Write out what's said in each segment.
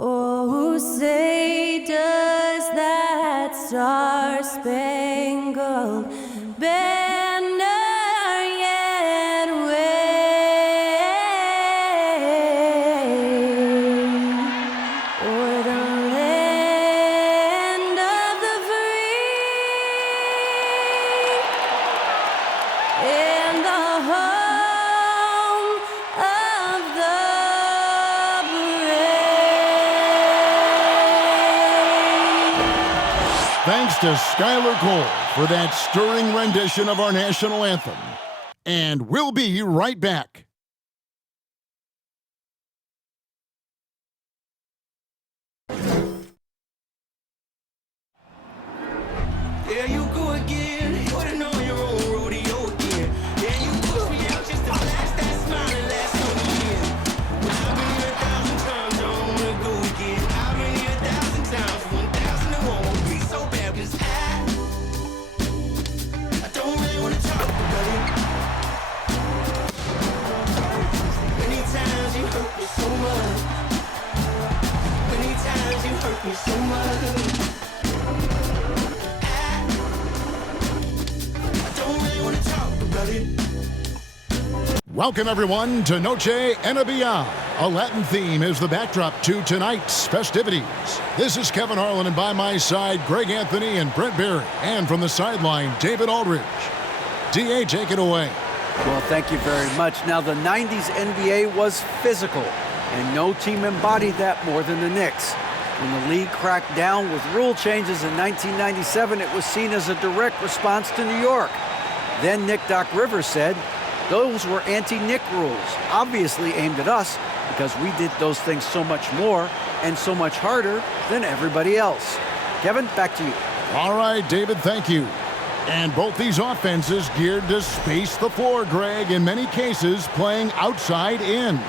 Oh, say does that star-spangled banner yet wave o'er the land of the free and the home of the brave? Thanks to Skylar Cole for that stirring rendition of our national anthem. And we'll be right back. There you go again. Putting on your own rodeo again. Yeah, you push me out just to flash that smile and last on the year. But I've been here 1,000 times, I don't wanna go again. I've been here 1,000 times, 1,001 won't be so bad. taught me so much. I don't really want to talk about it. Welcome, everyone, to Noche Enabia. A Latin theme is the backdrop to tonight's festivities. This is Kevin Harlan, and by my side, Greg Anthony and Brent Barrett. And from the sideline, David Aldridge. D.A., take it away. Well, thank you very much. Now, the 90s NBA was physical, and no team embodied that more than the Knicks. When the league cracked down with rule changes in 1997, it was seen as a direct response to New York. Then Nick Doc Rivers said, those were anti-Nick rules, obviously aimed at us because we did those things so much more and so much harder than everybody else. Kevin, back to you. All right, David, thank you. And both these offenses geared to space the floor, Greg, in many cases playing outside in.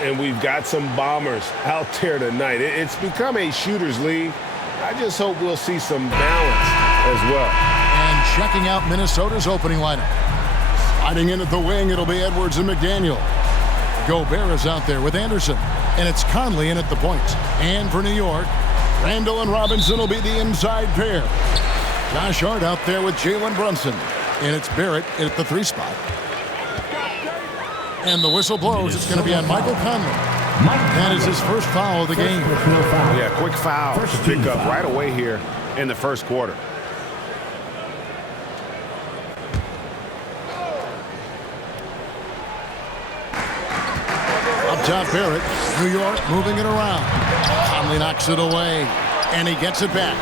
And we've got some bombers out there tonight. It's become a shooter's league. I just hope we'll see some balance as well. And checking out Minnesota's opening lineup. Sliding in at the wing, it'll be Edwards and McDaniels. Gobert is out there with Anderson. And it's Conley in at the point. And for New York, Randall and Robinson will be the inside pair. Josh Hart out there with Jalen Brunson. And it's Barrett at the 3 spot. And the whistle blows. It's going to be on Michael Conley. That is his first foul of the game. Yeah, quick foul to pick up right away here in the first quarter. Up top, Barrett. New York moving it around. Conley knocks it away. And he gets it back.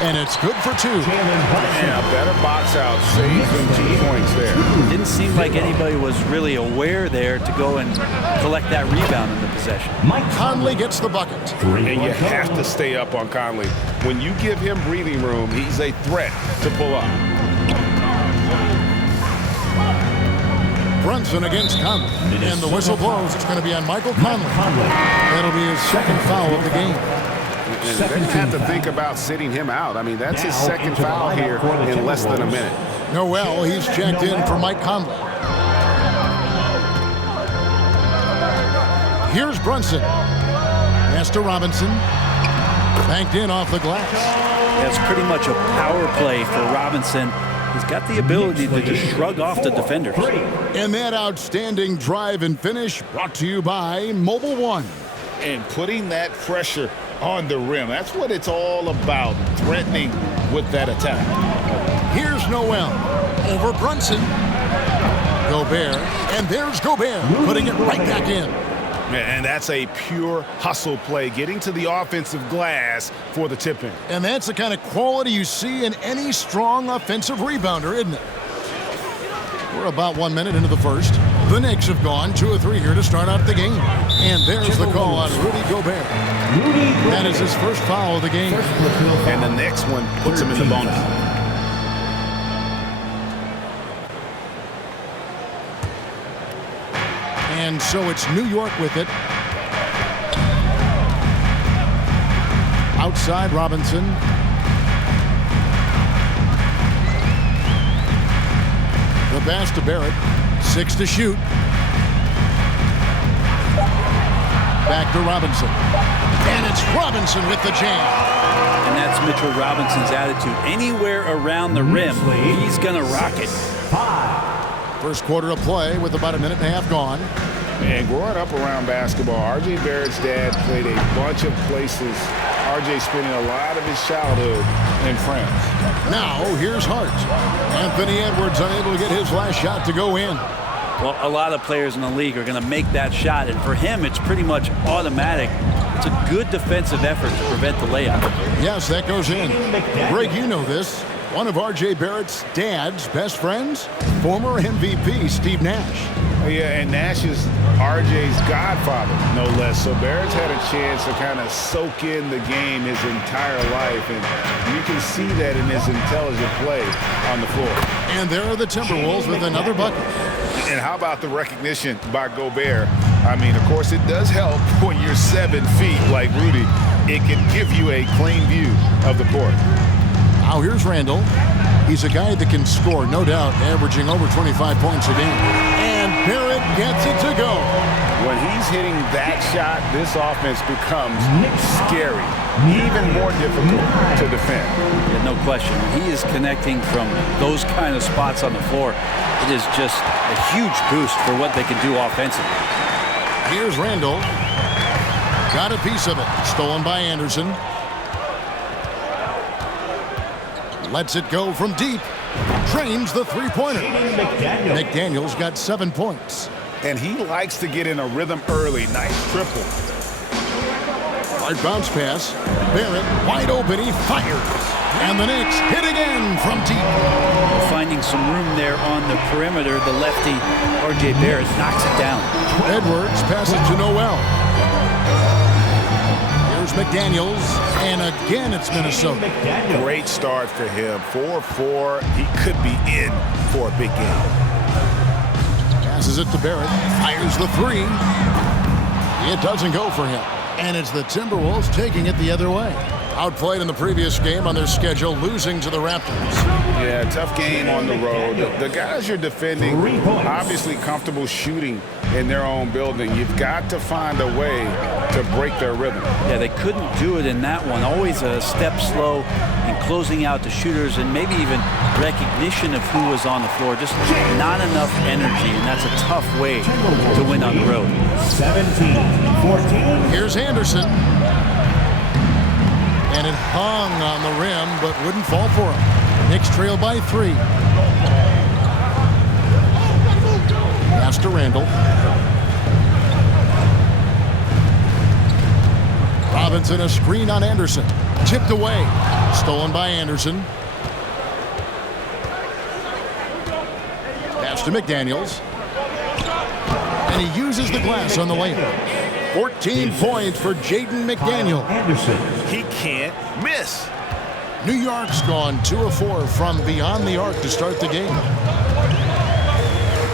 And it's good for 2. Yeah, better box out. Saves them 2 points there. Didn't seem like anybody was really aware there to go and collect that rebound in the possession. Conley gets the bucket. And you have to stay up on Conley. When you give him breathing room, he's a threat to pull up. Brunson against Conley. And the whistle blows. It's going to be on Michael Conley. That'll be his second foul of the game. And they're going to have to think about sitting him out. I mean, that's his second foul here in less than a minute. Noel, he's checked in for Mike Conley. Here's Brunson. Pass to Robinson. Banked in off the glass. That's pretty much a power play for Robinson. He's got the ability to just shrug off the defenders. And that outstanding drive and finish brought to you by Mobile One. And putting that pressure on the rim. That's what it's all about, threatening with that attack. Here's Noel. Over Brunson. Gobert. And there's Gobert, putting it right back in. And that's a pure hustle play, getting to the offensive glass for the tip-in. And that's the kind of quality you see in any strong offensive rebounder, isn't it? We're about 1 minute into the first. The Knicks have gone 2 of 3 here to start out the game. And there's the call on Rudy Gobert. That is his first foul of the game. And the next one puts him in the bonus. And so it's New York with it. Outside Robinson. The pass to Barrett. 6 to shoot. Back to Robinson. And it's Robinson with the jam. And that's Mitchell Robinson's attitude. Anywhere around the rim, he's going to rock it. First quarter of play with about a minute and a half gone. And growing up around basketball, R.J. Barrett's dad played a bunch of places. R.J. spending a lot of his childhood in France. Now, here's Hart. Anthony Edwards unable to get his last shot to go in. Well, a lot of players in the league are going to make that shot, and for him, it's pretty much automatic. It's a good defensive effort to prevent the layup. Yes, that goes in. Greg, you know this. One of R.J. Barrett's dad's best friends, former MVP Steve Nash. Yeah, and Nash is R.J.'s godfather, no less. So Barrett's had a chance to kind of soak in the game his entire life, and you can see that in his intelligent play on the floor. And there are the Timberwolves with another bucket. And how about the recognition by Gobert? I mean, of course, it does help when you're 7 feet like Rudy. It can give you a clean view of the court. Now here's Randall. He's a guy that can score, no doubt, averaging over 25 points a game. And Barrett gets it to go. When he's hitting that shot, this offense becomes scary, even more difficult to defend. Yeah, no question. He is connecting from those kind of spots on the floor. It is just a huge boost for what they can do offensively. Here's Randall. Got a piece of it. Stolen by Anderson. Lets it go from deep. Trains the three-pointer. McDaniels got 7 points. And he likes to get in a rhythm early. Nice triple. Hard bounce pass. Barrett wide open. He fires. And the Knicks hit again from deep. Finding some room there on the perimeter. The lefty, R.J. Barrett, knocks it down. Edwards passes to Noel. Here's McDaniels. And again, it's Minnesota. Great start for him. 4-4. He could be in for a big game. Passes it to Barrett. Fires the three. It doesn't go for him. And it's the Timberwolves taking it the other way. Outplayed in the previous game on their schedule, losing to the Raptors. Yeah, tough game on the road. The guys you're defending, obviously comfortable shooting in their own building. You've got to find a way to break their rhythm. Yeah, they couldn't do it in that one. Always a step slow in closing out the shooters and maybe even recognition of who was on the floor. Just not enough energy, and that's a tough way to win on the road. 17-14. Here's Anderson. And it hung on the rim, but wouldn't fall for him. Knicks trail by 3. Pass to Randall. Robinson a screen on Anderson. Tipped away. Stolen by Anderson. Pass to McDaniels. And he uses the glass on the layup. 14 points for Jaden McDaniels. He can't miss. New York's gone 2 of 4 from beyond the arc to start the game.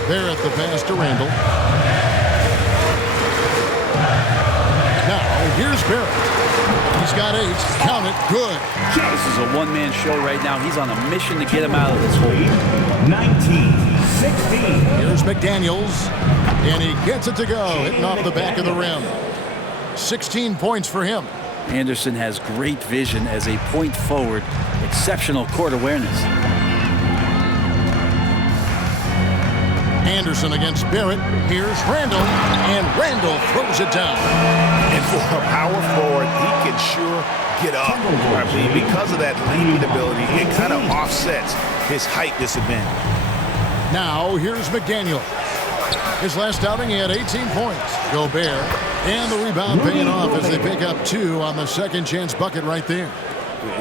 Barrett the pass to Randall. Now here's Barrett. He's got 8. Count it. Good. This is a one-man show right now. He's on a mission to get him out of this hole. 19-16. Here's McDaniels. And he gets it to go. Hitting off the back of the rim. 16 points for him. Anderson has great vision as a point forward. Exceptional court awareness. Anderson against Barrett. Here's Randall. And Randall throws it down. And for a power forward, he can sure get up. I mean, because of that leaping ability, it kind of offsets his height disadvantage. Now here's McDaniel. His last outing, he had 18 points. Gobert. And the rebound paying off as they pick up 2 on the second chance bucket right there.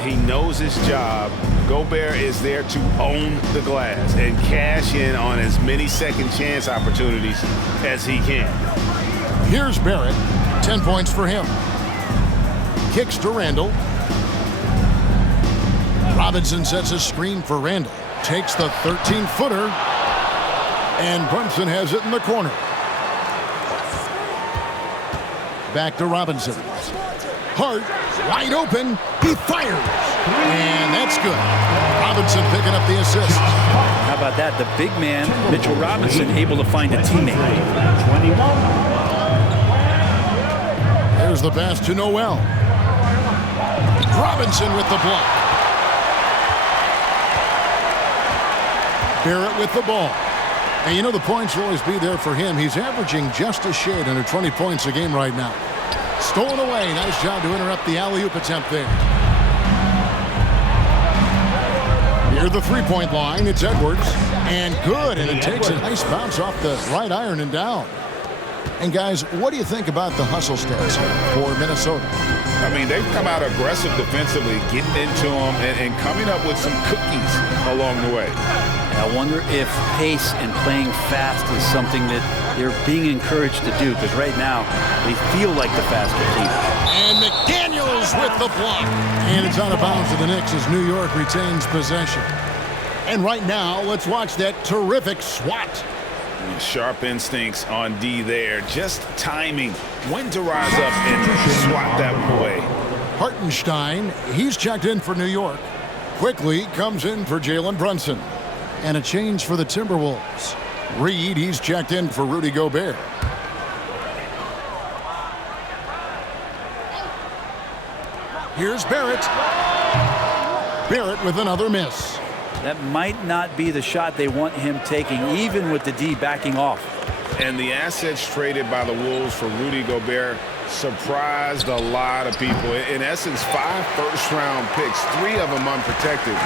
He knows his job. Gobert is there to own the glass and cash in on as many second chance opportunities as he can. Here's Barrett. 10 points for him. Kicks to Randall. Robinson sets a screen for Randall. Takes the 13-footer. And Brunson has it in the corner. Back to Robinson. Hart, wide open. He fires. And that's good. Robinson picking up the assist. How about that? The big man, Mitchell Robinson, able to find a teammate. 21. Here's the pass to Noel. Robinson with the block. Barrett with the ball. And you know the points will always be there for him. He's averaging just a shade under 20 points a game right now. Stolen away. Nice job to interrupt the alley-oop attempt there. Near the three-point line, it's Edwards. And good. And it takes a nice bounce off the right iron and down. And guys, what do you think about the hustle stats for Minnesota? I mean, they've come out aggressive defensively, getting into them and coming up with some cookies along the way. I wonder if pace and playing fast is something that they're being encouraged to do, because right now they feel like the faster team. And McDaniels with the block. And it's out of bounds to the Knicks as New York retains possession. And right now, let's watch that terrific swat. Sharp instincts on D there. Just timing when to rise up and swat that one away. Hartenstein, he's checked in for New York. Quickly comes in for Jalen Brunson. And a change for the Timberwolves. Reed, he's checked in for Rudy Gobert. Here's Barrett. Barrett with another miss. That might not be the shot they want him taking, even with the D backing off. And the assets traded by the Wolves for Rudy Gobert surprised a lot of people. In essence, 5 first-round picks, 3 of them unprotected.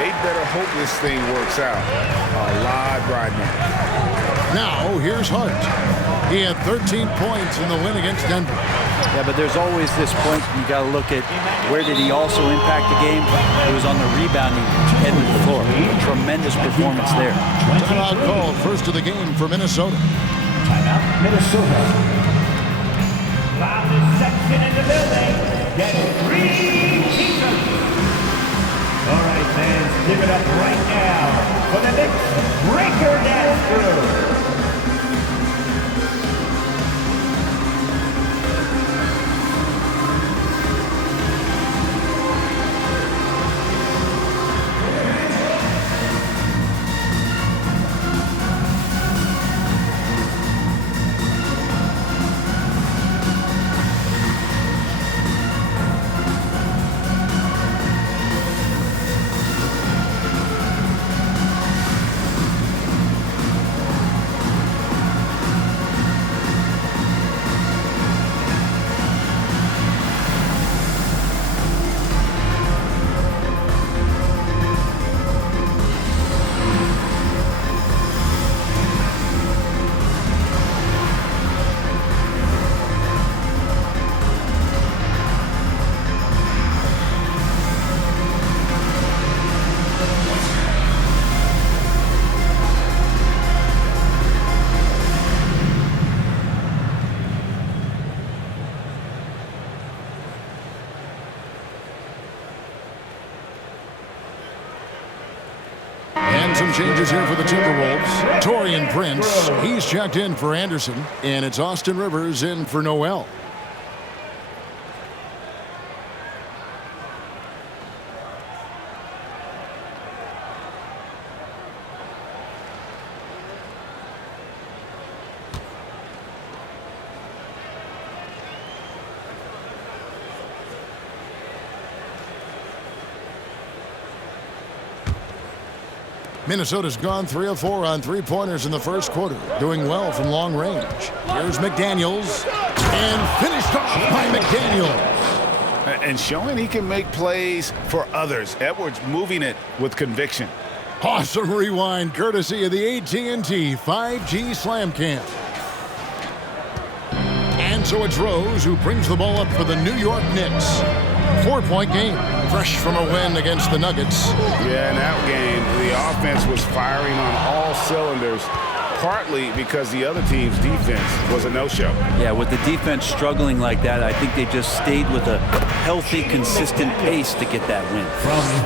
They better hope this thing works out. A lot riding on it. Now, here's Hart. He had 13 points in the win against Denver. Yeah, but there's always this point you got to look at where did he also impact the game. It was on the rebounding end of the floor. Tremendous performance there. Timeout called first of the game for Minnesota. Timeout, Minnesota. Loudest section in the building. Get 3 teachers. All right, fans, give it up right now for the Knicks Breaker Dance Crew. Some changes here for the Timberwolves. Taurean Prince, he's checked in for Anderson, and it's Austin Rivers in for Noel. Minnesota's gone 3 of 4 on 3-pointers in the first quarter, doing well from long range. Here's McDaniels, and finished off by McDaniels. And showing he can make plays for others. Edwards moving it with conviction. Awesome rewind, courtesy of the AT&T 5G Slam Cam. And so it's Rose who brings the ball up for the New York Knicks. 4-point game, fresh from a win against the Nuggets. Yeah, in that game, the offense was firing on all cylinders, partly because the other team's defense was a no-show. Yeah, with the defense struggling like that, I think they just stayed with a healthy, consistent pace to get that win.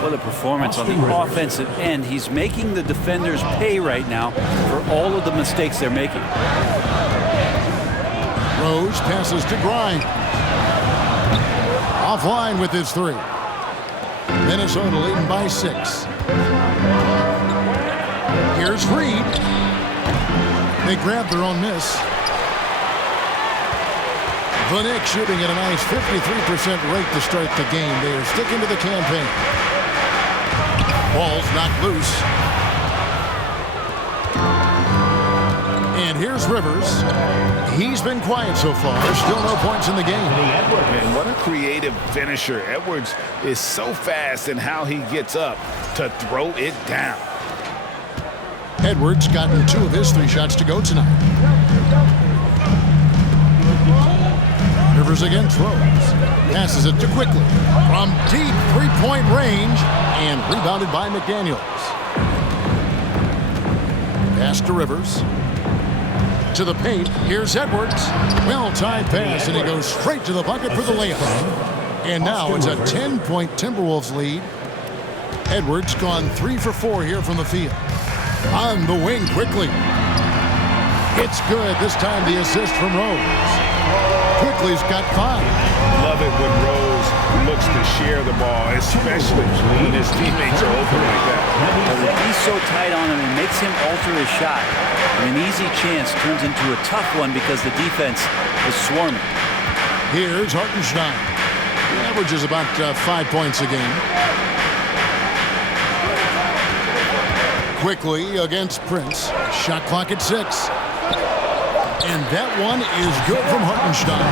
What a performance on the offensive end. He's making the defenders pay right now for all of the mistakes they're making. Rose passes to Grimes. Offline with his 3. Minnesota leading by 6. Here's Reed. They grab their own miss. The Knicks shooting at a nice 53% rate to start the game. They are sticking to the campaign. Ball's knocked loose. And here's Rivers. He's been quiet so far. Still no points in the game. And what a creative finisher. Edwards is so fast in how he gets up to throw it down. Edwards gotten 2 of his 3 shots to go tonight. Rivers against Rose. Passes it to quickly. From deep 3-point range. And rebounded by McDaniels. Pass to Rivers. To the paint. Here's Edwards. Well-timed pass, and he goes straight to the bucket for the layup. And now it's a 10-point Timberwolves lead. Edwards gone 3 for 4 here from the field. On the wing quickly. It's good. This time the assist from Rose. Quickly's got 5. Love it when Rose looks to share the ball, especially when his teammates are open like that. But when he's so tight on him, it makes him alter his shot. And an easy chance turns into a tough one because the defense is swarming. Here's Hartenstein. He averages about 5 points a game. Quickly against Prince. Shot clock at 6. And that one is good from Hartenstein.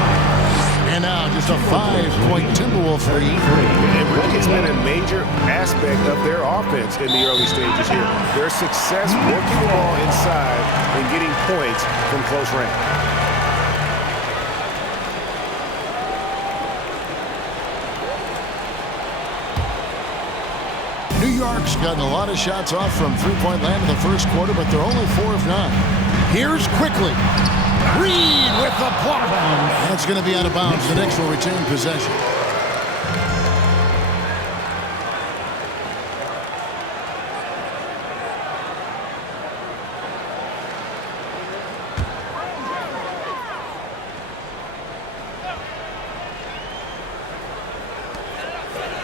And now just a 5-point Timberwolves lead. And really, it's been a major aspect of their offense in the early stages here. Their success working the ball inside and getting points from close range. New York's gotten a lot of shots off from three-point land in the first quarter, but they're only 4 of 9. Here's quickly. Reed with the block. That's going to be out of bounds. The Knicks will retain possession.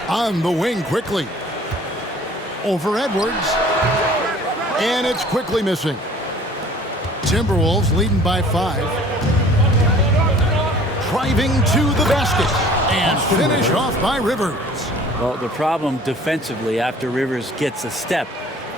On the wing quickly. Over Edwards. And it's quickly missing. Timberwolves leading by 5. Driving to the basket. And finished off by Rivers. Well, the problem defensively after Rivers gets a step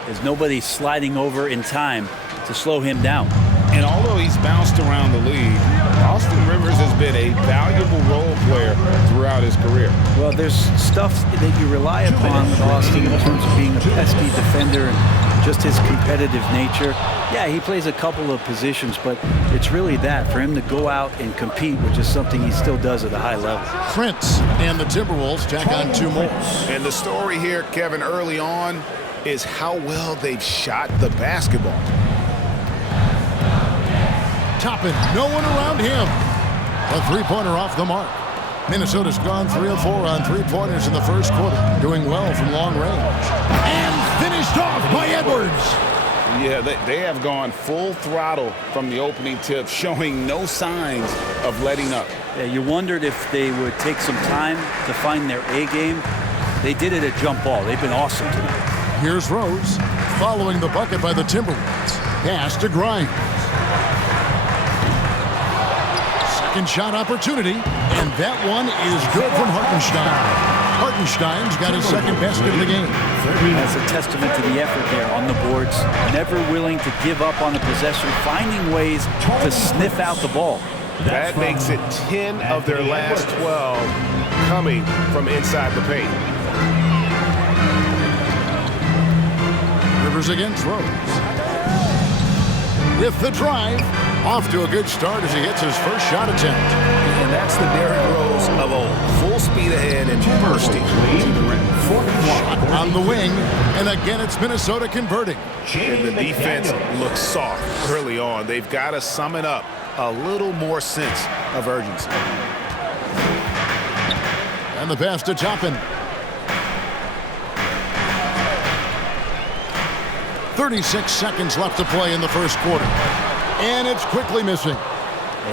is nobody sliding over in time to slow him down. And although he's bounced around the league, Austin Rivers has been a valuable role player throughout his career. Well, there's stuff that you rely upon with Austin in terms of being a pesky defender and just his competitive nature. Yeah, he plays a couple of positions, but it's really that, for him to go out and compete, which is something he still does at a high level. Prince and the Timberwolves tack on 2 more. And the story here, Kevin, early on is how well they've shot the basketball. Toppin, no one around him. A three-pointer off the mark. Minnesota's gone 3 of 4 on three-pointers in the first quarter, doing well from long range. And finished off by Edwards. Yeah, they have gone full throttle from the opening tip, showing no signs of letting up. Yeah, you wondered if they would take some time to find their A game. They did it at jump ball. They've been awesome tonight. Here's Rose, following the bucket by the Timberwolves. Pass to Grimes. Second shot opportunity, and that one is good from Hartenstein. Hartenstein's got his second basket of the game. That's a testament to the effort there on the boards. Never willing to give up on the possession, finding ways to sniff out the ball. That makes it 10 of their last 12 coming from inside the paint. Rivers against Rose. With the drive, off to a good start as he hits his first shot attempt. And that's the Derrick Rose of old. Full speed ahead and bursting. On the wing, and again it's Minnesota converting. And the defense looks soft early on. They've got to sum it up. A little more sense of urgency. And the pass to Toppin. 36 seconds left to play in the first quarter. And it's quickly missing.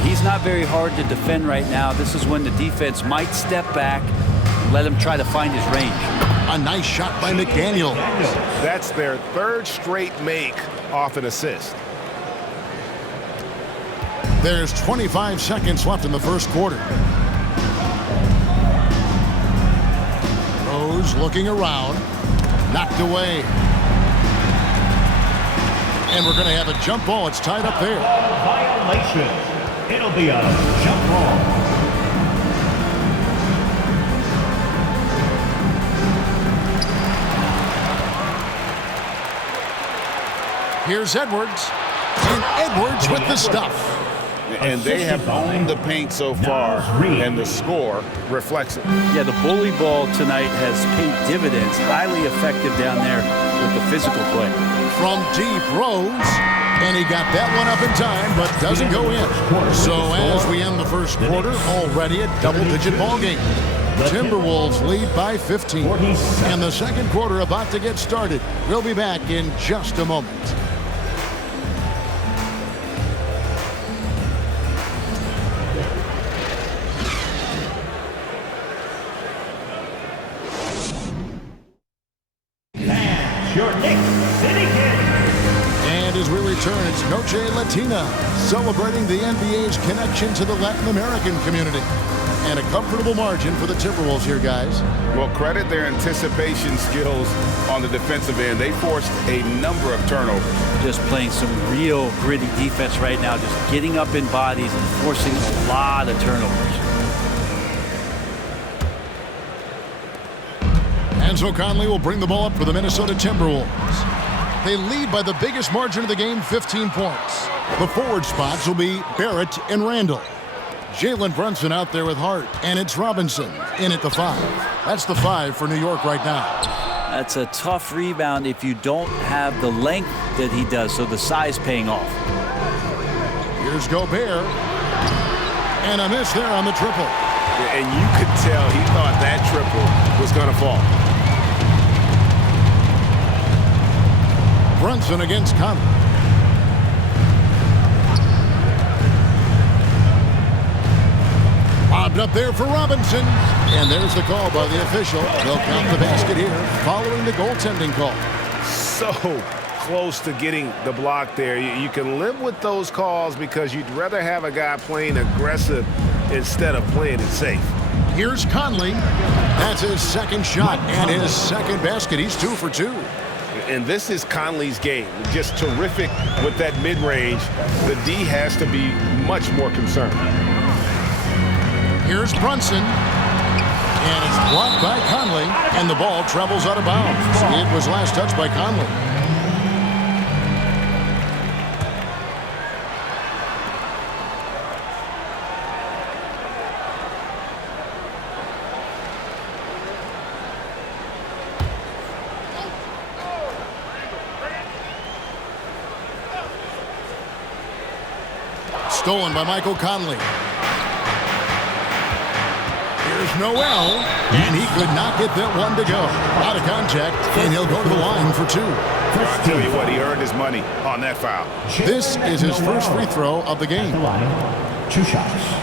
He's not very hard to defend right now. This is when the defense might step back and let him try to find his range. A nice shot by McDaniels. That's their 3rd straight make off an assist. There's 25 seconds left in the first quarter. Rose looking around. Knocked away. And we're going to have a jump ball. It's tied up there. Violation. It'll be a jump ball. Here's Edwards. And Edwards with the stuff. And they have owned the paint so far, and the score reflects it. Yeah, the bully ball tonight has paid dividends. Highly effective down there with the physical play. From deep, Rose. And he got that one up in time, but doesn't go in. So as we end the first quarter, already a double-digit ball game. Timberwolves lead by 15. And the second quarter about to get started. We'll be back in just a moment. your Knicks City Kings. And as we return, it's Noche Latina, celebrating the NBA's connection to the Latin American community. And a comfortable margin for the Timberwolves here, guys. Well, credit their anticipation skills on the defensive end. They forced a number of turnovers. Just playing some real gritty defense right now, just getting up in bodies and forcing a lot of turnovers. Enzo Conley will bring the ball up for the Minnesota Timberwolves. They lead by the biggest margin of the game, 15 points. The forward spots will be Barrett and Randall. Jalen Brunson out there with Hart, and it's Robinson in at the 5. That's the 5 for New York right now. That's a tough rebound if you don't have the length that he does, so the size paying off. Here's Gobert. And a miss there on the triple. And you could tell he thought that triple was going to fall. Brunson against Conley. Lobbed up there for Robinson. And there's the call by the official. They'll count the basket here following the goaltending call. So close to getting the block there. You can live with those calls because you'd rather have a guy playing aggressive instead of playing it safe. Here's Conley. That's his second shot and his second basket. He's 2 for 2. And this is Conley's game. Just terrific with that mid-range. The D has to be much more concerned. Here's Brunson. And it's blocked by Conley. And the ball travels out of bounds. It was last touched by Conley. Stolen by Michael Conley. Here's Noel, and he could not get that one to go. Out of contact, and he'll go to the line for 2. I'll tell you what, he earned his money on that foul. This is his first free throw of the game. The line, 2 shots.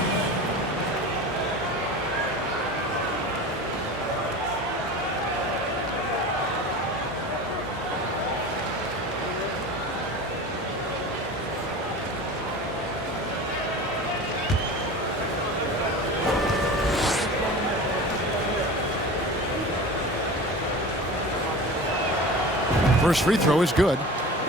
First free throw is good.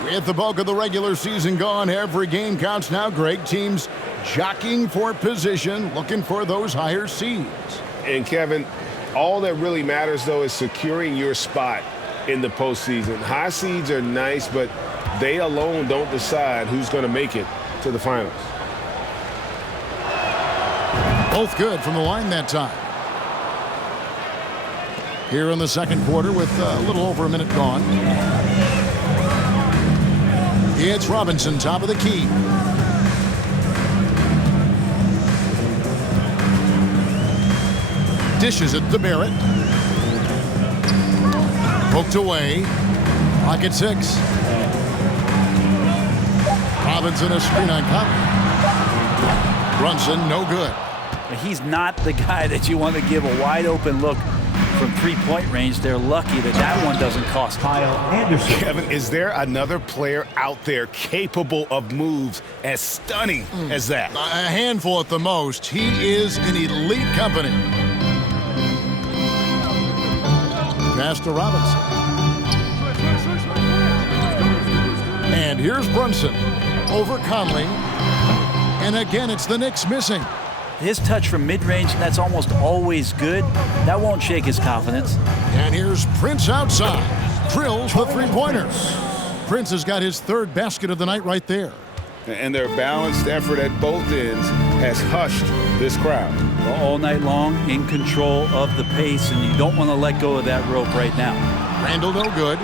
With the bulk of the regular season gone, every game counts now, Greg. Teams jockeying for position, looking for those higher seeds. And Kevin, all that really matters, though, is securing your spot in the postseason. High seeds are nice, but they alone don't decide who's going to make it to the finals. Both good from the line that time. Here in the second quarter with a little over a minute gone. It's Robinson, top of the key. Dishes it to Barrett. Poked away. Pocket 6. Robinson a screen on Conley. Brunson no good. He's not the guy that you want to give a wide open look from 3-point range. They're lucky that that one doesn't cost. Kyle Anderson. Kevin, is there another player out there capable of moves as stunning as that? A handful at the most. He is an elite company. Pass to Robinson. And here's Brunson over Conley. And again, it's the Knicks missing. His touch from mid-range, that's almost always good. That won't shake his confidence. And here's Prince outside. Drills the three-pointers. Prince has got his third basket of the night right there. And their balanced effort at both ends has hushed this crowd. All night long, in control of the pace, and you don't want to let go of that rope right now. Randall no good.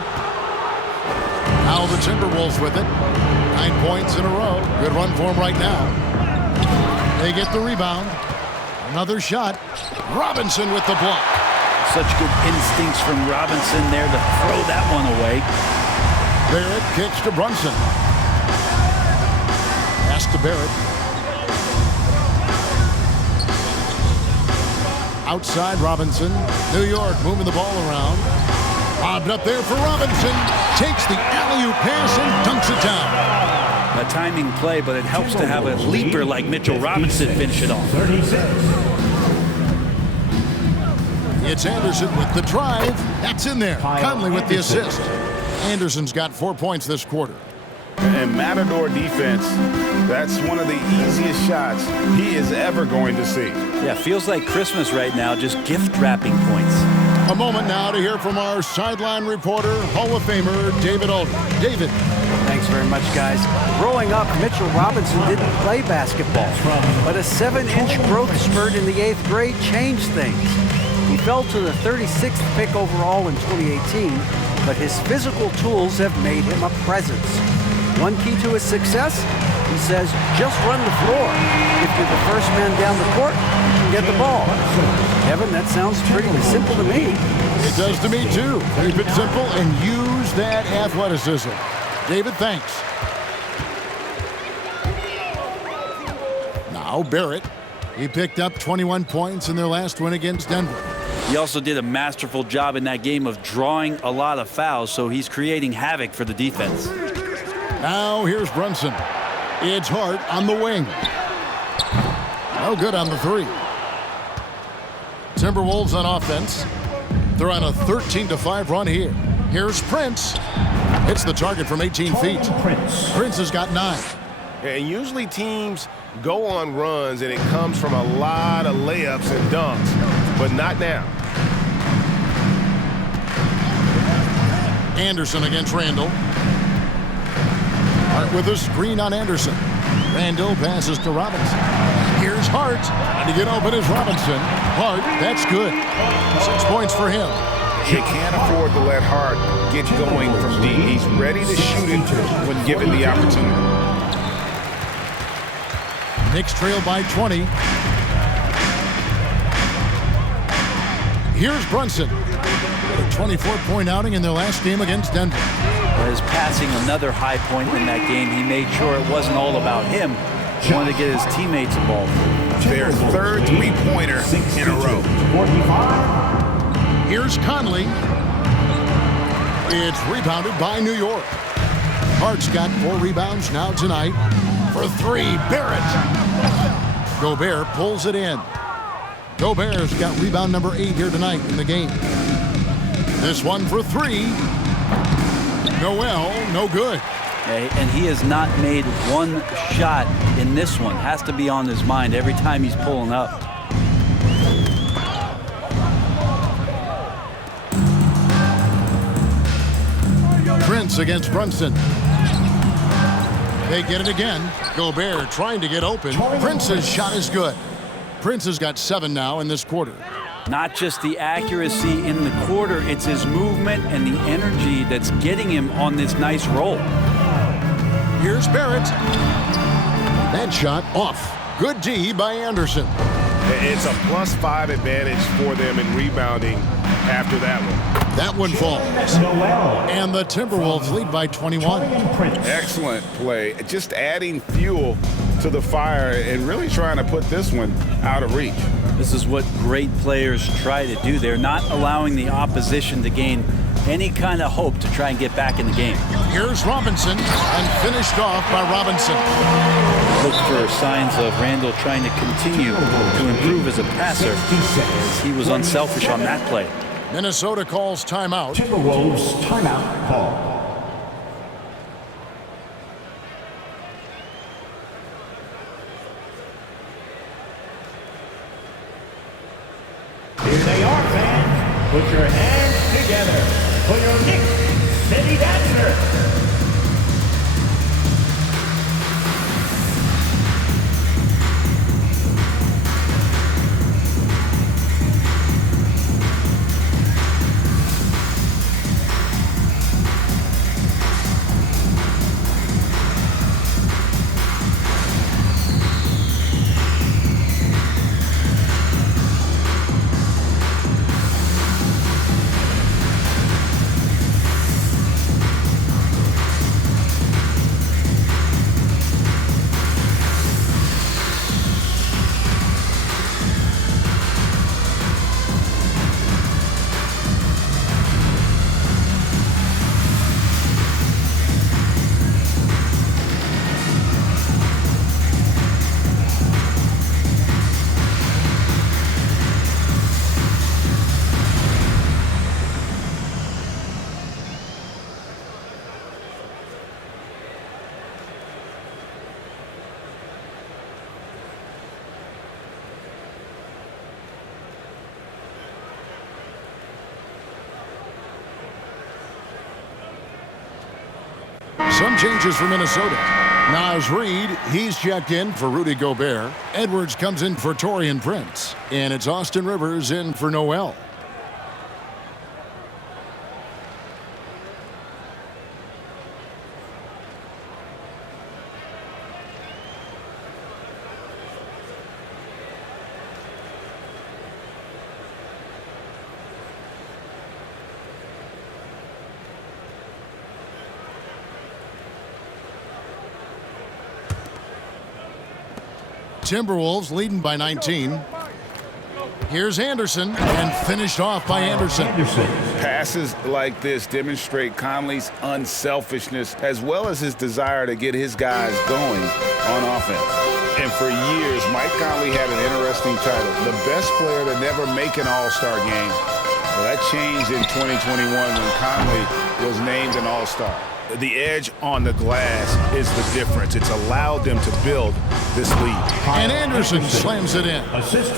Now the Timberwolves with it. 9 points in a row. Good run for him right now. They get the rebound. Another shot. Robinson with the block. Such good instincts from Robinson there to throw that one away. Barrett kicks to Brunson. Pass to Barrett. Outside Robinson. New York moving the ball around. Lobbed up there for Robinson. Takes the alley-oop pass and dunks it down. A timing play, but it helps to have a leaper like Mitchell Robinson finish it off. 36. It's Anderson with the drive. That's in there. Conley with the assist. Anderson's got 4 points this quarter. And Matador defense, that's one of the easiest shots he is ever going to see. Yeah, feels like Christmas right now, just gift wrapping points. A moment now to hear from our sideline reporter, Hall of Famer David Aldridge. David. Thanks very much, guys. Growing up, Mitchell Robinson didn't play basketball, but a 7-inch growth spurt in the 8th grade changed things. He fell to the 36th pick overall in 2018, but his physical tools have made him a presence. One key to his success, he says, just run the floor. If you're the first man down the court, you can get the ball. Kevin, that sounds pretty simple to me. It does to me, too. Keep it simple and use that athleticism. David, thanks. Now Barrett. He picked up 21 points in their last win against Denver. He also did a masterful job in that game of drawing a lot of fouls, so he's creating havoc for the defense. Now here's Brunson. It's Hart on the wing. No good on the three. Timberwolves on offense. They're on a 13-5 run here. Here's Prince. Hits the target from 18 feet. Prince has got 9. And usually teams go on runs and it comes from a lot of layups and dunks, but not now. Anderson against Randall. Hart with a screen on Anderson. Randall passes to Robinson. Here's Hart. Trying to get open is Robinson. Hart, that's good. 6 points for him. You can't afford to let Hart get going from deep. He's ready to shoot it when given the opportunity. Knicks trail by 20. Here's Brunson. A 24-point outing in their last game against Denver. His passing another high point in that game. He made sure it wasn't all about him. He wanted to get his teammates involved. Their third three-pointer in a row. 45. Here's Conley. It's rebounded by New York. Hart's got 4 rebounds now tonight. For 3, Barrett. Gobert pulls it in. Gobert's got rebound number 8 here tonight in the game. This one for 3. Noel, no good. Okay, and he has not made one shot in this one. Has to be on his mind every time he's pulling up. Prince against Brunson. They get it again. Gobert trying to get open. Prince's shot is good. Prince has got 7 now in this quarter. Not just the accuracy in the quarter, it's his movement and the energy that's getting him on this nice roll. Here's Barrett. That shot off. Good D by Anderson. It's a +5 advantage for them in rebounding after that one. That one falls. And the Timberwolves lead by 21. Excellent play. Just adding fuel to the fire and really trying to put this one out of reach. This is what great players try to do. They're not allowing the opposition to gain any kind of hope to try and get back in the game. Here's Robinson, and finished off by Robinson. Look for signs of Randall trying to continue to improve as a passer, as he was unselfish on that play. Minnesota calls timeout. Timberwolves timeout call. Here they are, fans. Put your hands together for your Knicks City Dancer. Some changes for Minnesota. Naz Reid, he's checked in for Rudy Gobert. Edwards comes in for Taurean Prince. And it's Austin Rivers in for Noel. Timberwolves leading by 19. Here's Anderson, and finished off by Anderson. Passes like this demonstrate Conley's unselfishness as well as his desire to get his guys going on offense. And for years, Mike Conley had an interesting title, the best player to never make an All-Star game. Well, that changed in 2021 when Conley was named an All-Star. The edge on the glass is the difference. It's allowed them to build this lead. And Anderson slams it in.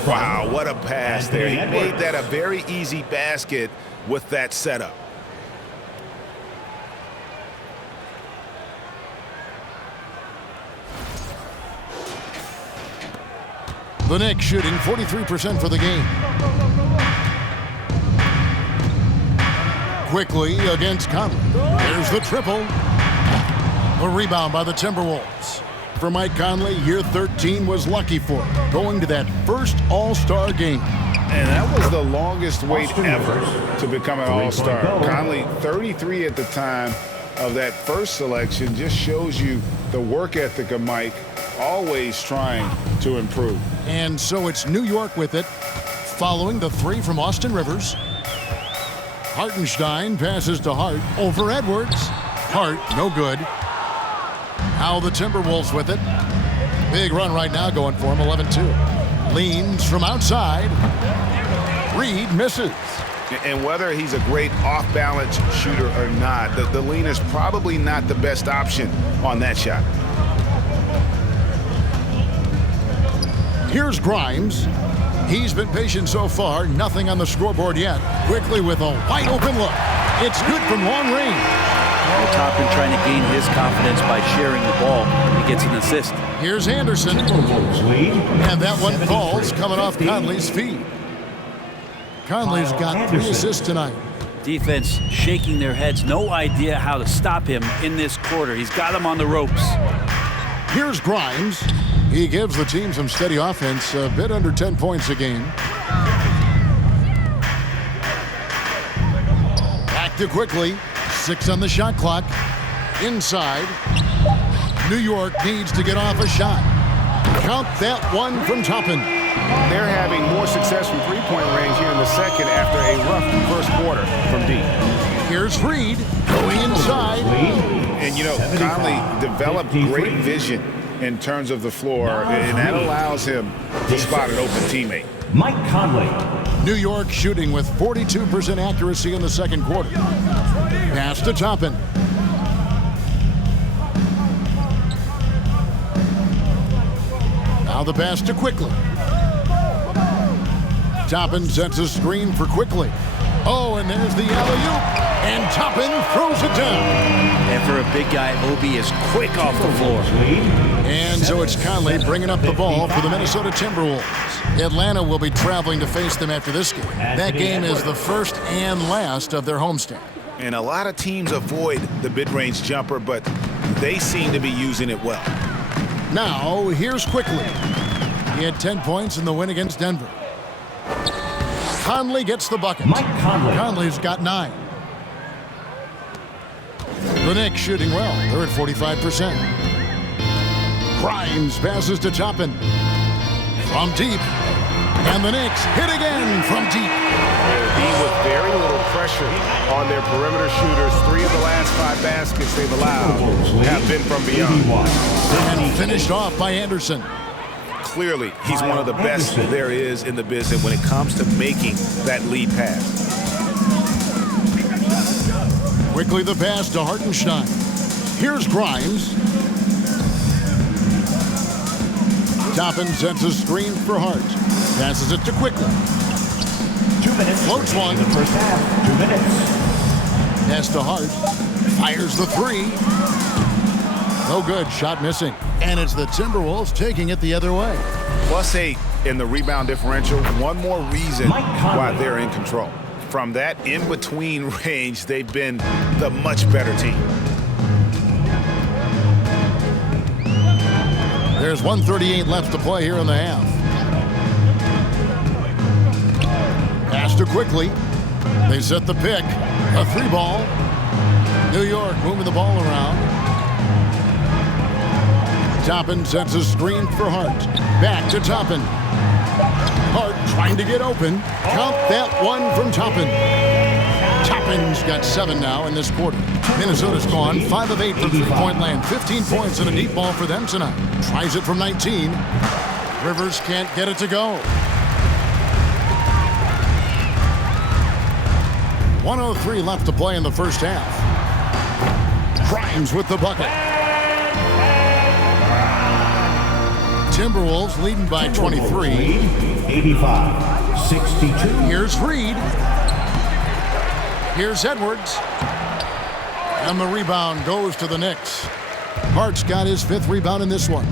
Wow, what a pass there. He made that a very easy basket with that setup. The Knicks shooting 43% for the game. Quickly against Conley. There's the triple. A rebound by the Timberwolves. For Mike Conley, year 13 was lucky for him, going to that first All-Star game. And that was the longest wait ever to become an All-Star. Conley, 33 at the time of that first selection, just shows you the work ethic of Mike, always trying to improve. And so it's New York with it, following the three from Austin Rivers. Hartenstein passes to Hart over Edwards. Hart, no good. Now the Timberwolves with it. Big run right now going for him, 11-2. Leans from outside. Reid misses. And whether he's a great off-balance shooter or not, the lean is probably not the best option on that shot. Here's Grimes. He's been patient so far, nothing on the scoreboard yet. Quickly with a wide open look. It's good from long range. Toppin trying to gain his confidence by sharing the ball. He gets an assist. Here's Anderson. And that one falls coming off Conley's feet. Conley's got 3 assists tonight. Defense shaking their heads. No idea how to stop him in this quarter. He's got him on the ropes. Here's Grimes. He gives the team some steady offense, a bit under 10 points a game. Back to Quickly. 6 on the shot clock. Inside. New York needs to get off a shot. Count that one from Toppin. They're having more success from three-point range here in the second after a rough first quarter from deep. Here's Reid going inside. And, you know, Conley developed great vision in terms of the floor, and that allows him to spot an open teammate. Mike Conley. New York shooting with 42% accuracy in the second quarter. Pass to Toppin. Now the pass to Quickly. Toppin sets a screen for Quickly. Oh, and there's the alley-oop. And Toppin throws it down. And for a big guy, Obi is quick off the floor. And so it's Conley bringing up the ball for the Minnesota Timberwolves. Atlanta will be traveling to face them after this game. That game is the first and last of their homestand. And a lot of teams avoid the mid-range jumper, but they seem to be using it well. Now, here's Quickly. He had 10 points in the win against Denver. Conley gets the bucket. Mike Conley. Conley's got 9. The Knicks shooting well. They're at 45%. Grimes passes to Toppin. From deep. And the Knicks hit again from deep. Be with very little pressure on their perimeter shooters. 3 of the last 5 baskets they've allowed have been from beyond. And finished off by Anderson. Clearly, he's one of the best there is in the business when it comes to making that lead pass. Quickly the pass to Hartenstein. Here's Grimes. Toppin sets a screen for Hart. Passes it to Quickly. 2 minutes. Floats one. The first half. 2 minutes. Pass to Hart. Fires the 3. No good. Shot missing. And it's the Timberwolves taking it the other way. +8 in the rebound differential. One more reason why they're in control. From that in-between range, they've been the much better team. There's 1:38 left to play here in the half. Pass to quickly. They set the pick. A 3-ball. New York moving the ball around. Toppin sets a screen for Hart. Back to Toppin. Hart trying to get open. Count that one from Toppin. Toppin's got 7 now in this quarter. Minnesota's gone 5 of 8 from three-point land. 15 points and a deep ball for them tonight. Tries it from 19. Rivers can't get it to go. 1:03 left to play in the first half. Grimes with the bucket. Timberwolves leading by 23. 85-62. Here's Reed. Here's Edwards. And the rebound goes to the Knicks. Hart's got his 5th rebound in this one.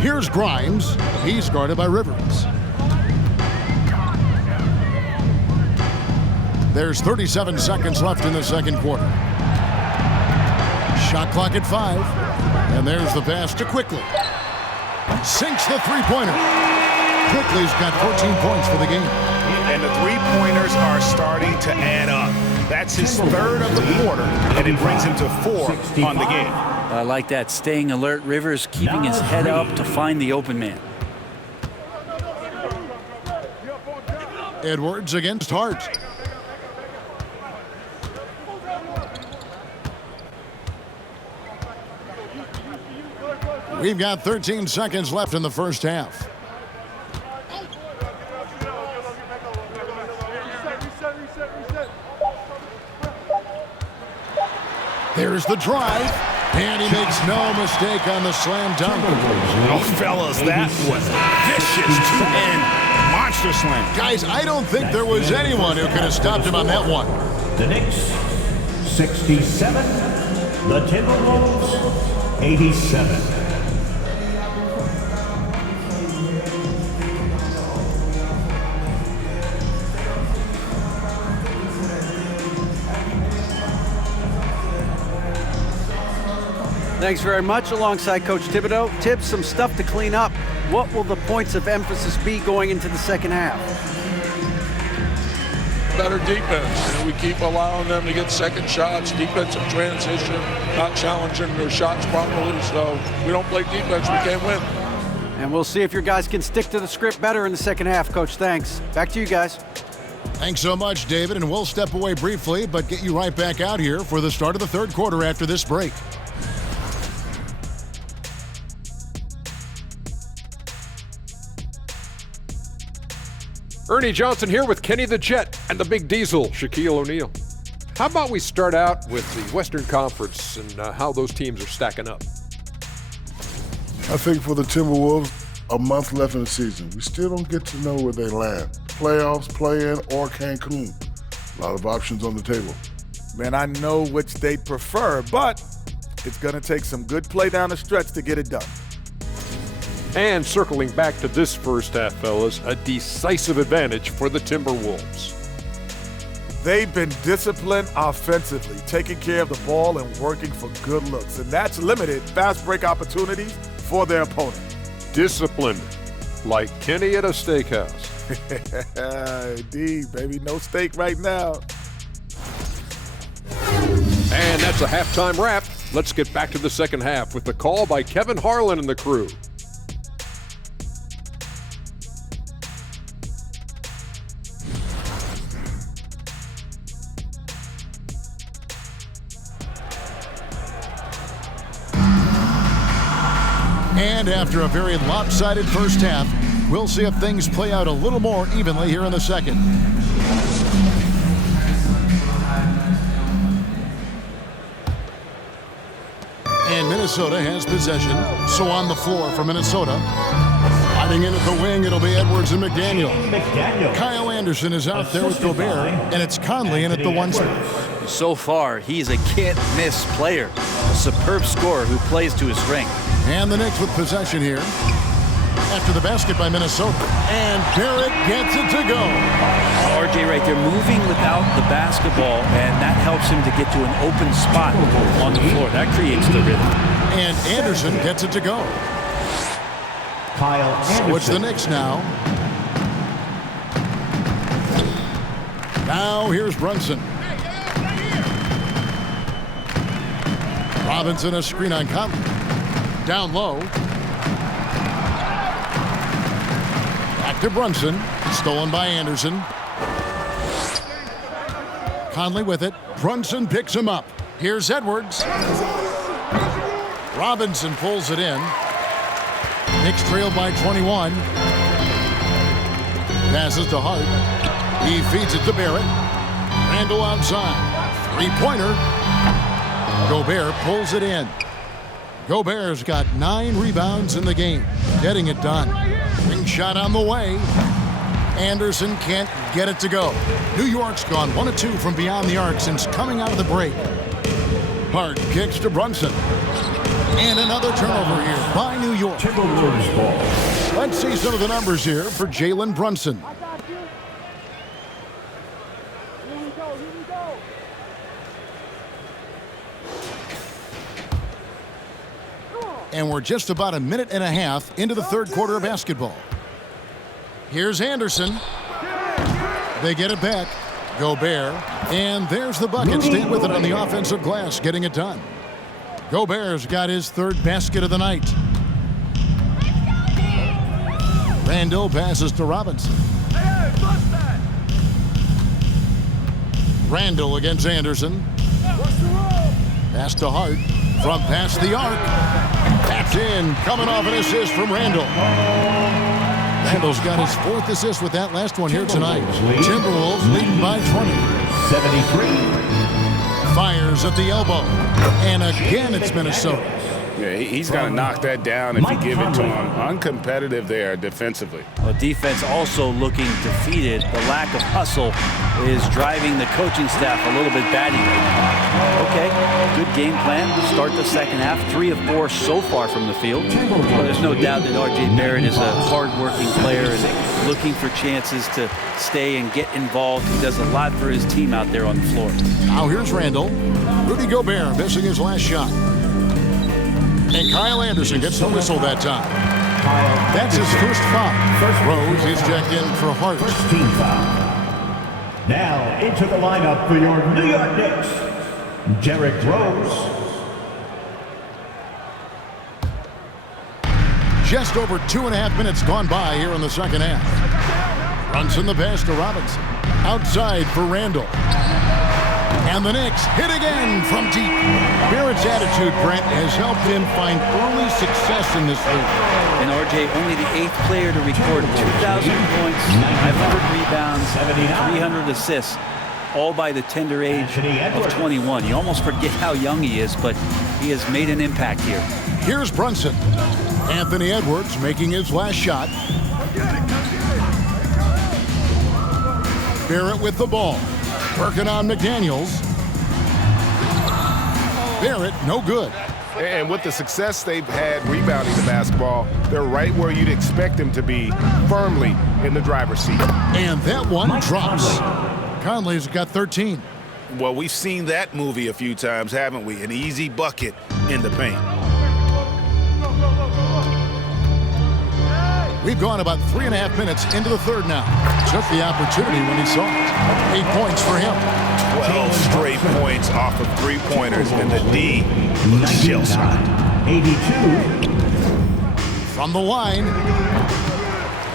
Here's Grimes. He's guarded by Rivers. There's 37 seconds left in the second quarter. Shot clock at 5. And there's the pass to Quickly. Sinks the three-pointer. Quickly's got 14 points for the game. And the three-pointers are starting to add up. That's his 3rd of the quarter, and it brings him to 4 on the game. I like that. Staying alert. Rivers keeping his head up to find the open man. Edwards against Hart. We've got 13 seconds left in the first half. There's the drive, and he makes no mistake on the slam dunk. Oh, fellas, that was vicious and monster slam. Guys, I don't think there was anyone who could have stopped him on that one. The Knicks, 67. The Timberwolves, 87. Thanks very much. Alongside Coach Thibodeau. Tibbs, some stuff to clean up. What will the points of emphasis be going into the second half? Better defense. We keep allowing them to get second shots, defensive transition, not challenging their shots properly. So we don't play defense, we can't win. And we'll see if your guys can stick to the script better in the second half, Coach. Thanks. Back to you guys. Thanks so much, David, and we'll step away briefly, but get you right back out here for the start of the third quarter after this break. Ernie Johnson here with Kenny the Jet and the Big Diesel, Shaquille O'Neal. How about we start out with the Western Conference and how those teams are stacking up? I think for the Timberwolves, a month left in the season. We still don't get to know where they land. Playoffs, play-in, or Cancun. A lot of options on the table. Man, I know which they'd prefer, but it's going to take some good play down the stretch to get it done. And circling back to this first half, fellas, a decisive advantage for the Timberwolves. They've been disciplined offensively, taking care of the ball and working for good looks, and that's limited fast break opportunities for their opponent. Disciplined, like Kenny at a steakhouse. Indeed, baby, no steak right now. And that's a halftime wrap. Let's get back to the second half with the call by Kevin Harlan and the crew. And after a very lopsided first half, we'll see if things play out a little more evenly here in the second. And Minnesota has possession. So on the floor for Minnesota. Sliding in at the wing, it'll be Edwards and McDaniels. Kyle Anderson Anderson is out there with Gobert, and it's Conley in at the 1 spot. So far, he's a can't-miss player. A superb scorer who plays to his strength. And the Knicks with possession here. After the basket by Minnesota. And Barrett gets it to go. RJ right there moving without the basketball, and that helps him to get to an open spot on the floor. That creates the rhythm. And Anderson gets it to go. Kyle Anderson. So it's the Knicks now. Now here's Brunson. Robinson a screen on Conley. Down low. Back to Brunson. Stolen by Anderson. Conley with it. Brunson picks him up. Here's Edwards. Robinson pulls it in. Knicks trailed by 21. Passes to Hart. He feeds it to Barrett. Randall outside. Three-pointer. Gobert pulls it in. Gobert's got 9 rebounds in the game. Getting it done. Ring shot on the way. Anderson can't get it to go. New York's gone 1 of 2 from beyond the arc since coming out of the break. Hart kicks to Brunson. And another turnover here by New York. Timberwolves ball. Let's see some of the numbers here for Jalen Brunson. And we're just about a minute and a half into the third quarter of basketball. Here's Anderson. They get it back. Gobert. And there's the bucket. Stay with it on the offensive glass, getting it done. Gobert's got his 3rd basket of the night. Randall passes to Robinson. Randall against Anderson. Pass to Hart. From past the arc. That's in. Coming off an assist from Randall. Randall's got his 4th assist with that last one here tonight. Timberwolves leading by 20. 73. Fires at the elbow. And again, it's Minnesota. Yeah, he's going to knock that down if you give it to him. Uncompetitive there defensively. Well, defense also looking defeated. The lack of hustle is driving the coaching staff a little bit batty right now. Okay, good game plan. Start the second half. 3 of 4 so far from the field. Well, there's no doubt that RJ Barrett is a hard-working player and looking for chances to stay and get involved. He does a lot for his team out there on the floor. Now here's Randall. Rudy Gobert missing his last shot. And Kyle Anderson gets the whistle that time. That's his first foul. Rose is checked in for Hart. First team foul. Now into the lineup for your New York Knicks, Derrick Rose. Just over 2.5 minutes gone by here in the second half. Brunson the pass to Robinson. Outside for Randall. And the Knicks hit again from deep. Barrett's attitude, Brent, has helped him find early success in this league. And RJ, only the 8th player to record 2,000 points, 500 rebounds, 300 assists, all by the tender age of 21. You almost forget how young he is, but he has made an impact here. Here's Brunson. Anthony Edwards making his last shot. Barrett with the ball. Working on McDaniels. Barrett, no good. And with the success they've had rebounding the basketball, they're right where you'd expect them to be, firmly in the driver's seat. And that one drops. Conley's got 13. Well, we've seen that movie a few times, haven't we? An easy bucket in the paint. We've gone about 3.5 minutes into the third now. Took the opportunity when he saw it. 8 points for him. 12 straight points off of 3-pointers, and the D looks shell-shocked. 82. From the line,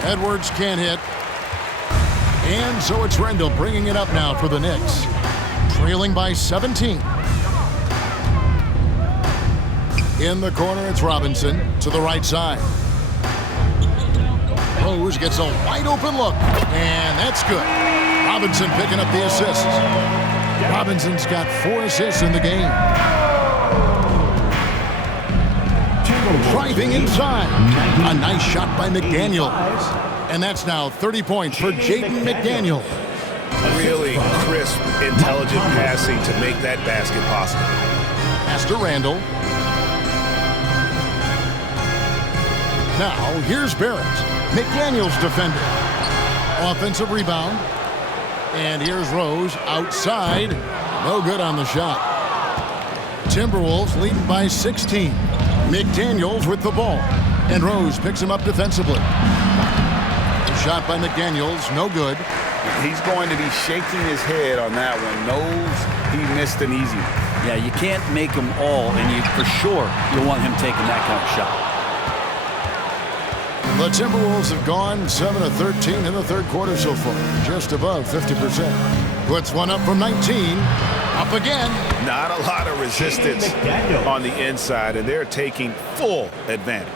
Edwards can't hit. And so it's Randall bringing it up now for the Knicks. Trailing by 17. In the corner, it's Robinson to the right side. Rose gets a wide open look, and that's good. Robinson picking up the assist. Robinson's got 4 assists in the game. Driving inside. A nice shot by McDaniels. And that's now 30 points for Jaden McDaniels. Really crisp, intelligent passing to make that basket possible. Pass to Randall. Now, here's Barrett. McDaniels defending. Offensive rebound. And here's Rose outside. No good on the shot. Timberwolves leading by 16. McDaniels with the ball. And Rose picks him up defensively. Shot by McDaniels, no good. He's going to be shaking his head on that one. Knows he missed an easy one. Yeah, you can't make them all, and you for sure you want him taking that kind of shot. The Timberwolves have gone 7 of 13 in the third quarter so far, just above 50%. Puts one up from 19, up again. Not a lot of resistance on the inside, and they're taking full advantage.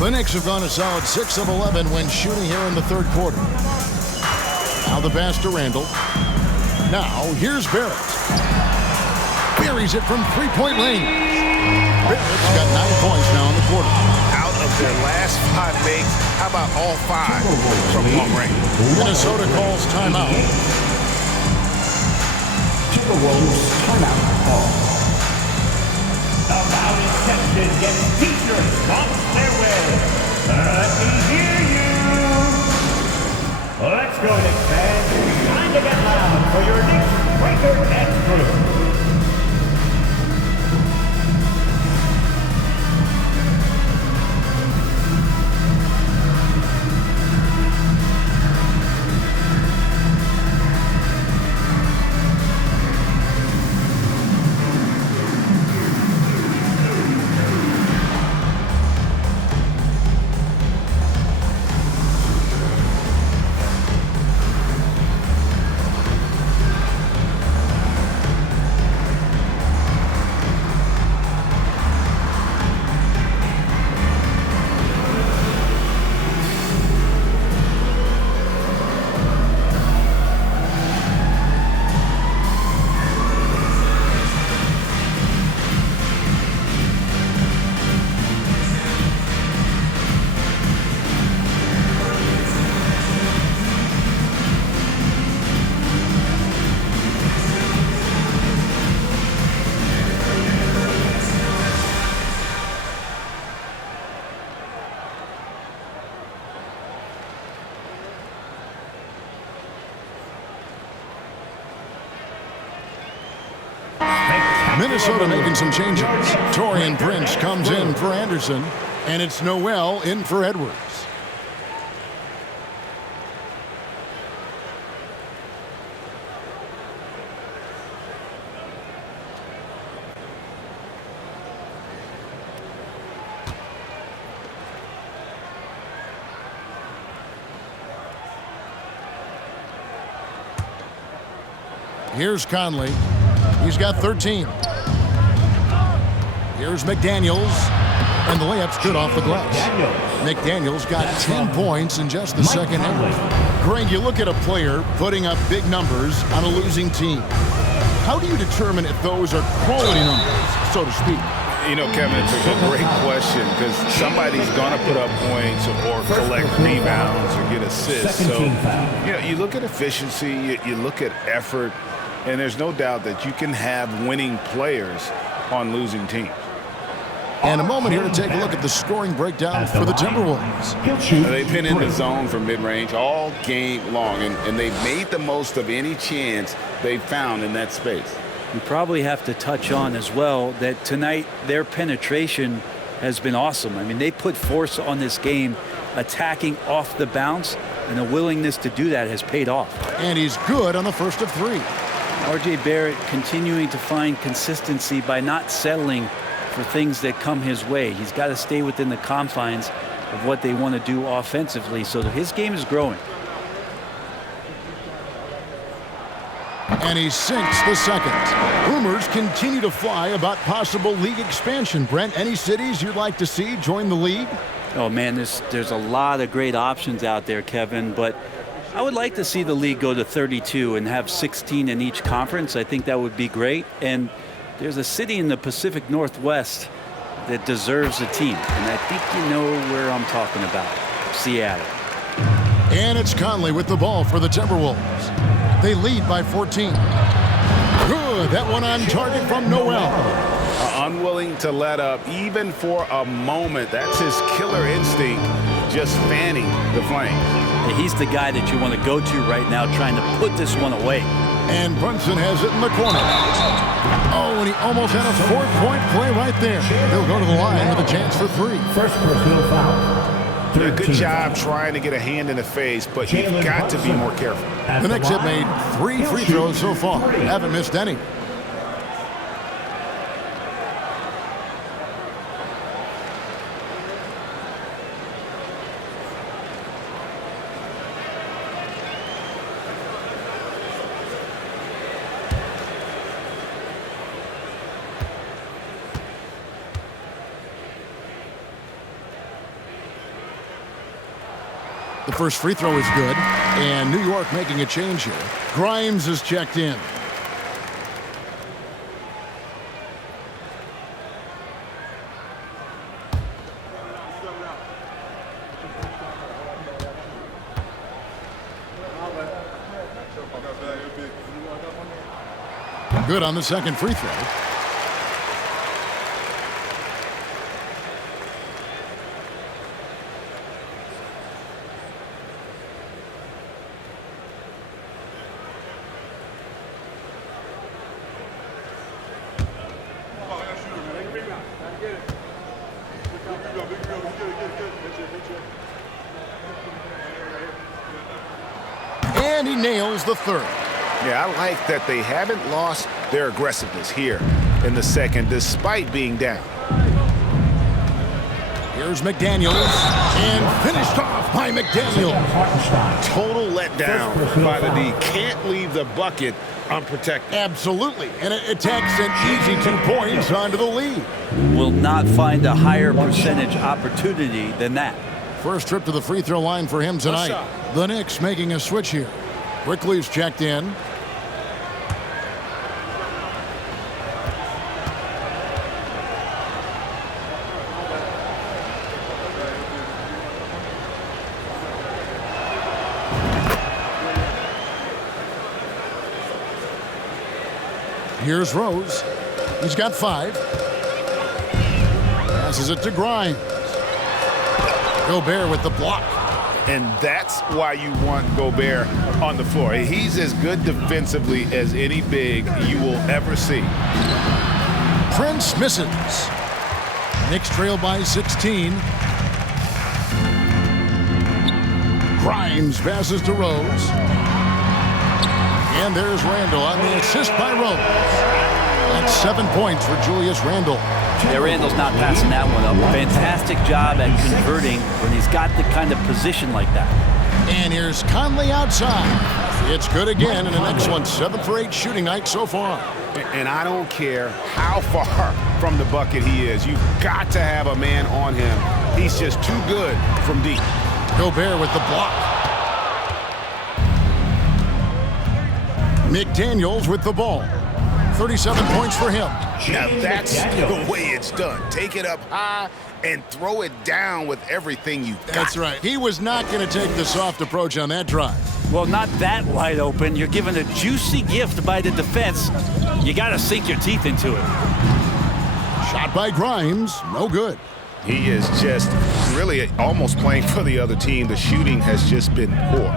The Knicks have gone a solid 6 of 11 when shooting here in the third quarter. Now the pass to Randall. Now here's Barrett. Buries it from three-point range. Barrett's got 9 points now in the quarter. Out of their last 5 makes, how about all 5 from long range? Minnesota calls timeout. Timberwolves timeout call. The Mountain Texans get teachers on their way. Let me hear you. Let's go, Knicks fans. Time to get loud for your Knicks Breaker Dance Crew. Minnesota making some changes. Taurean Prince comes in for Anderson, and it's Noel in for Edwards. Here's Conley. He's got 13. Here's McDaniels. And the layup's good off the glass. McDaniels got 10 points in just the second half. Greg, you look at a player putting up big numbers on a losing team. How do you determine if those are quality numbers, so to speak? You know, Kevin, it's a great question because somebody's going to put up points or collect rebounds or get assists. So, you know, you look at efficiency, you look at effort, and there's no doubt that you can have winning players on losing teams. And a moment here to take a look at the scoring breakdown for the Timberwolves. They've been in the zone for mid-range all game long, and they've made the most of any chance they've found in that space. We probably have to touch on as well that tonight their penetration has been awesome. I mean, they put force on this game, attacking off the bounce, and the willingness to do that has paid off. And he's good on the first of 3. R.J. Barrett continuing to find consistency by not settling for things that come his way. He's got to stay within the confines of what they want to do offensively, so that his game is growing. And he sinks the second. Rumors continue to fly about possible league expansion. Brent, any cities you'd like to see join the league? Oh man, there's a lot of great options out there, Kevin, but I would like to see the league go to 32 and have 16 in each conference. I think that would be great. And there's a city in the Pacific Northwest that deserves a team. And I think you know where I'm talking about. Seattle. And it's Conley with the ball for the Timberwolves. They lead by 14. Good. That one on target from Noel. Unwilling to let up even for a moment. That's his killer instinct, just fanning the flame. He's the guy that you want to go to right now, trying to put this one away. And Brunson has it in the corner. Oh, and he almost had a 4-point play right there. He'll go to the line with a chance for 3. First personal foul. Yeah, good job trying to get a hand in the face, but you've got to be more careful. The Knicks have made 3 free throws so far. Haven't missed any. The first free throw is good, and New York making a change here. Grimes is checked in. Good on the second free throw. And he nails the third. Yeah, I like that they haven't lost their aggressiveness here in the second, despite being down. Here's McDaniels, and finished off by McDaniels. Total letdown by the D. Can't leave the bucket unprotected. Absolutely, and it takes an easy 2 points onto the lead. Will not find a higher percentage opportunity than that. First trip to the free throw line for him tonight. The Knicks making a switch here. Quickly's checked in. Here's Rose. He's got 5. Passes it to Grimes. Gobert with the block. And that's why you want Gobert on the floor. He's as good defensively as any big you will ever see. Prince misses. Knicks trail by 16. Grimes passes to Rose. And there's Randle on the assist by Rose. That's 7 points for Julius Randle. Yeah, Randle's not passing that one up. Fantastic job at converting when he's got the kind of position like that. And here's Conley outside. It's good again, and the next one 7 for 8 shooting night so far. And I don't care how far from the bucket he is. You've got to have a man on him. He's just too good from deep. Gobert with the block. McDaniels with the ball. 37 points for him. Now that's the way it's done. Take it up high and throw it down with everything you've got. That's right. He was not going to take the soft approach on that drive. Well, not that wide open. You're given a juicy gift by the defense. You got to sink your teeth into it. Shot by Grimes. No good. He is just really almost playing for the other team. The shooting has just been poor.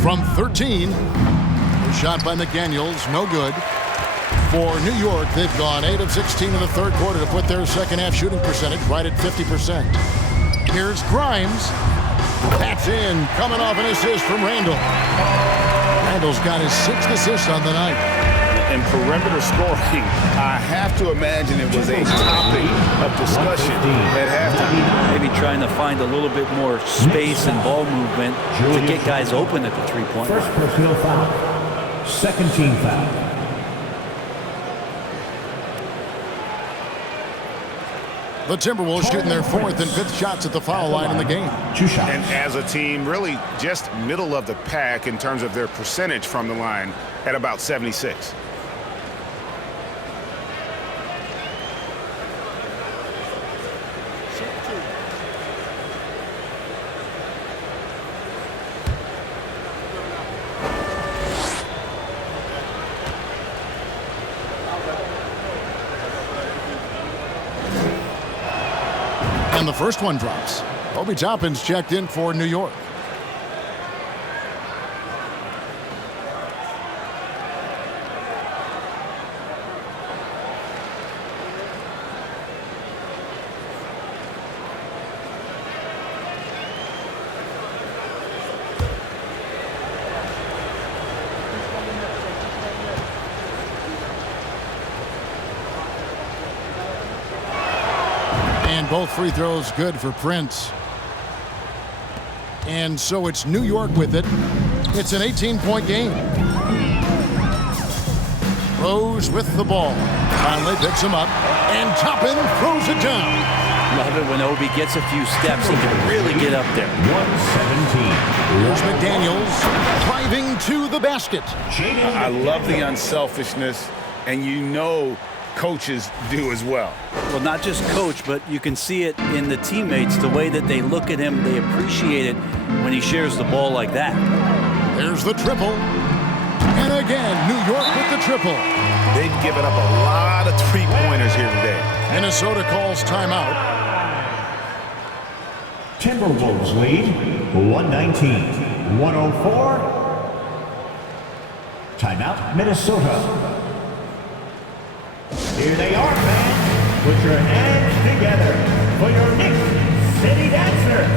From 13, the shot by McDaniels. No good. For New York, they've gone 8 of 16 in the third quarter to put their second half shooting percentage right at 50%. Here's Grimes. That's in, coming off an assist from Randle. Randle's got his 6th assist on the night. And perimeter scoring, I have to imagine it was a topic of discussion at halftime. Maybe trying to find a little bit more space and ball movement to get guys open at the three-point line. First personal foul. Second team foul. The Timberwolves shooting their 4th and 5th shots at the foul line in the game. 2 shots. And as a team, really just middle of the pack in terms of their percentage from the line at about 76. And the first one drops. Obi Toppin's checked in for New York. And both free throws good for Prince. And so it's New York with it. It's an 18-point game. Rose with the ball. Conley picks him up, and Toppin throws it down. Love it when Obi gets a few steps. He can really get up there. 117. Here's McDaniels driving to the basket. I love the unselfishness, and you know coaches do as well. Well, not just coach, but you can see it in the teammates, the way that they look at him. They appreciate it when he shares the ball like that. There's the triple. And again, New York with the triple. They've given up a lot of three-pointers here today. Minnesota calls timeout. Timberwolves lead 119-104. Timeout, Minnesota. Here they are, fans. Put your hands together for your Knicks City Dancers.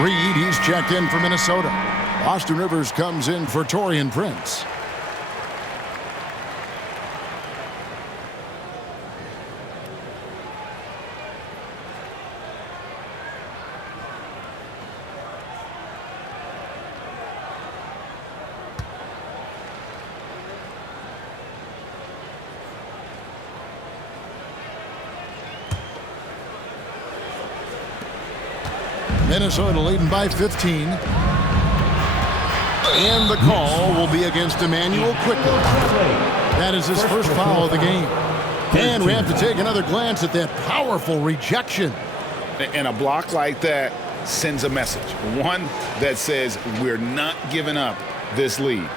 Reed, he's checked in for Minnesota. Austin Rivers comes in for Taurean Prince. Minnesota leading by 15. And the call will be against Emmanuel quickly. That is his first foul of the game. And we have to take another glance at that powerful rejection. And a block like that sends a message. One that says we're not giving up this lead.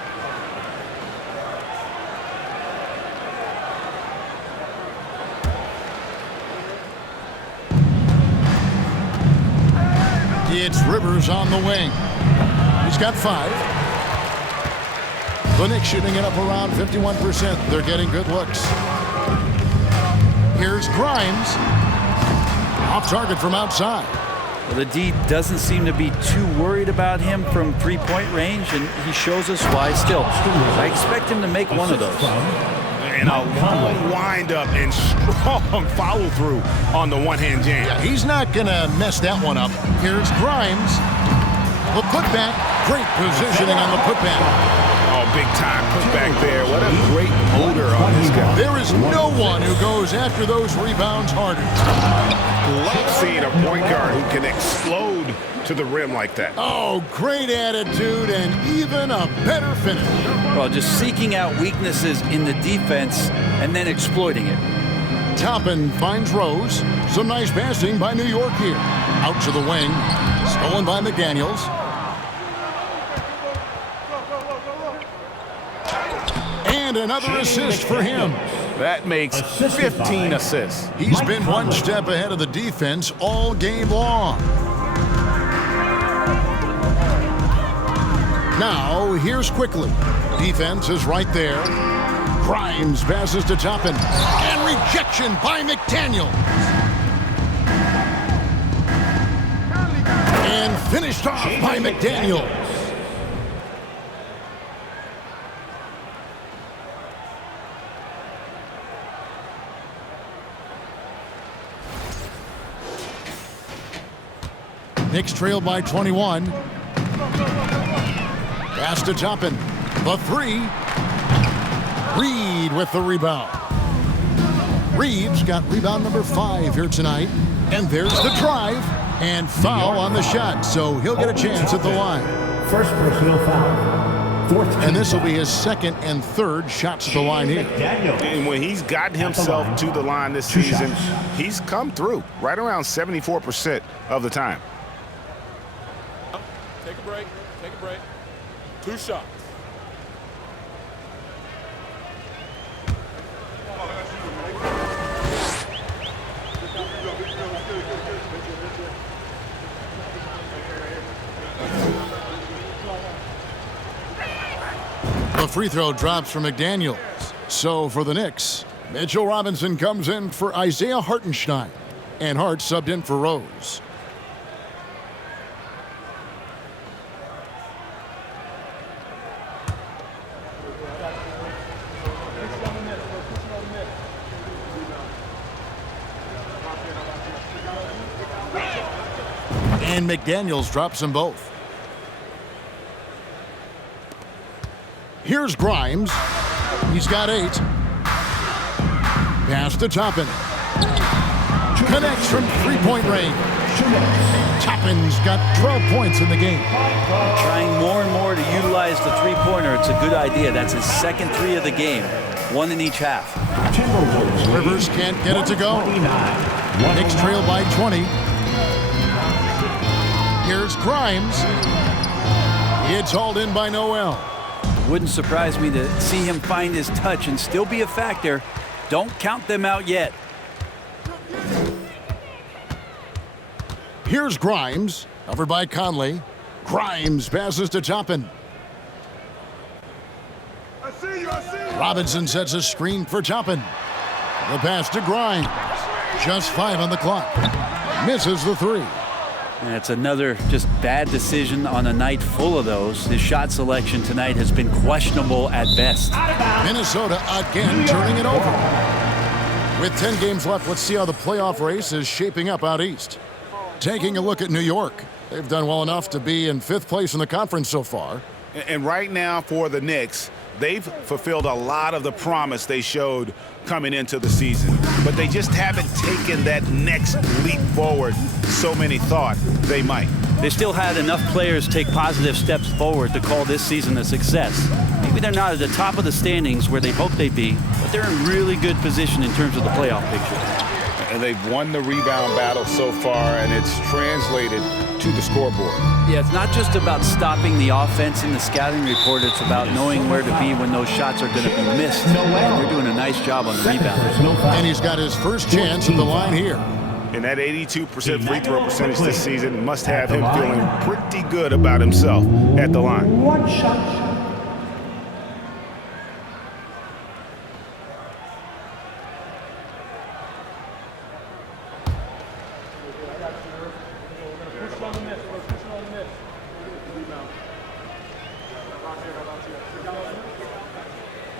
It's Rivers on the wing. He's got 5. The Knicks shooting it up around 51%. They're getting good looks. Here's Grimes. Off target from outside. Well, the D doesn't seem to be too worried about him from three-point range, and he shows us why still. I expect him to make one of those. And a long wind-up and strong follow-through on the one-hand jam. Yeah, he's not going to mess that one up. Here's Grimes. The putback. Great positioning on the putback. Oh, big-time putback there. What a great motor on this guy. There is no one who goes after those rebounds harder. Love seeing a point guard who can explode to the rim like that. Oh, great attitude and even a better finish. Well, just seeking out weaknesses in the defense and then exploiting it. Toppin finds Rose. Some nice passing by New York here. Out to the wing. Stolen by McDaniels. And another assist for him. That makes 15 assists. He's been one step ahead of the defense all game long. Now, here's quickly. Defense is right there. Grimes passes to Toppin. And rejection by McDaniels. And finished off by McDaniels. Knicks trail by 21. Pass to Toppin. The three. Reed with the rebound. Reed's got rebound number 5 here tonight. And there's the drive. And foul on the shot, so he'll get a chance at the line. First personal foul. Fourth. And this will be his second and third shots at the line here. And when he's gotten himself to the line this season, he's come through right around 74% of the time. Take a break. Take a break. 2 shots. The free throw drops for McDaniels. So for the Knicks, Mitchell Robinson comes in for Isaiah Hartenstein. And Hart subbed in for Rose. And McDaniels drops them both. Here's Grimes. He's got 8. Pass to Toppin. Connects from three-point range. Toppin's got 12 points in the game. Trying more and more to utilize the three-pointer. It's a good idea. That's his second 3 of the game. 1 in each half. Rivers can't get it to go. Knicks trail by 20. Here's Grimes. It's hauled in by Noel. Wouldn't surprise me to see him find his touch and still be a factor. Don't count them out yet. Here's Grimes, covered by Conley. Grimes passes to Toppin. Robinson sets a screen for Toppin. The pass to Grimes. Just 5 on the clock. Misses the 3. And it's another just bad decision on a night full of those. His shot selection tonight has been questionable at best. Minnesota again turning it over. With 10 games left, let's see how the playoff race is shaping up out east. Taking a look at New York. They've done well enough to be in 5th place in the conference so far. And right now for the Knicks, they've fulfilled a lot of the promise they showed coming into the season. But they just haven't taken that next leap forward so many thought they might. They still had enough players take positive steps forward to call this season a success. Maybe they're not at the top of the standings where they hoped they'd be, but they're in really good position in terms of the playoff picture. And they've won the rebound battle so far, and it's translated to the scoreboard. Yeah, it's not just about stopping the offense in the scouting report. It's about knowing where to be when those shots are going to be missed. And they're doing a nice job on the rebound. And he's got his first chance at the line here. And that 82% free throw percentage this season must have him feeling pretty good about himself at the line. One shot.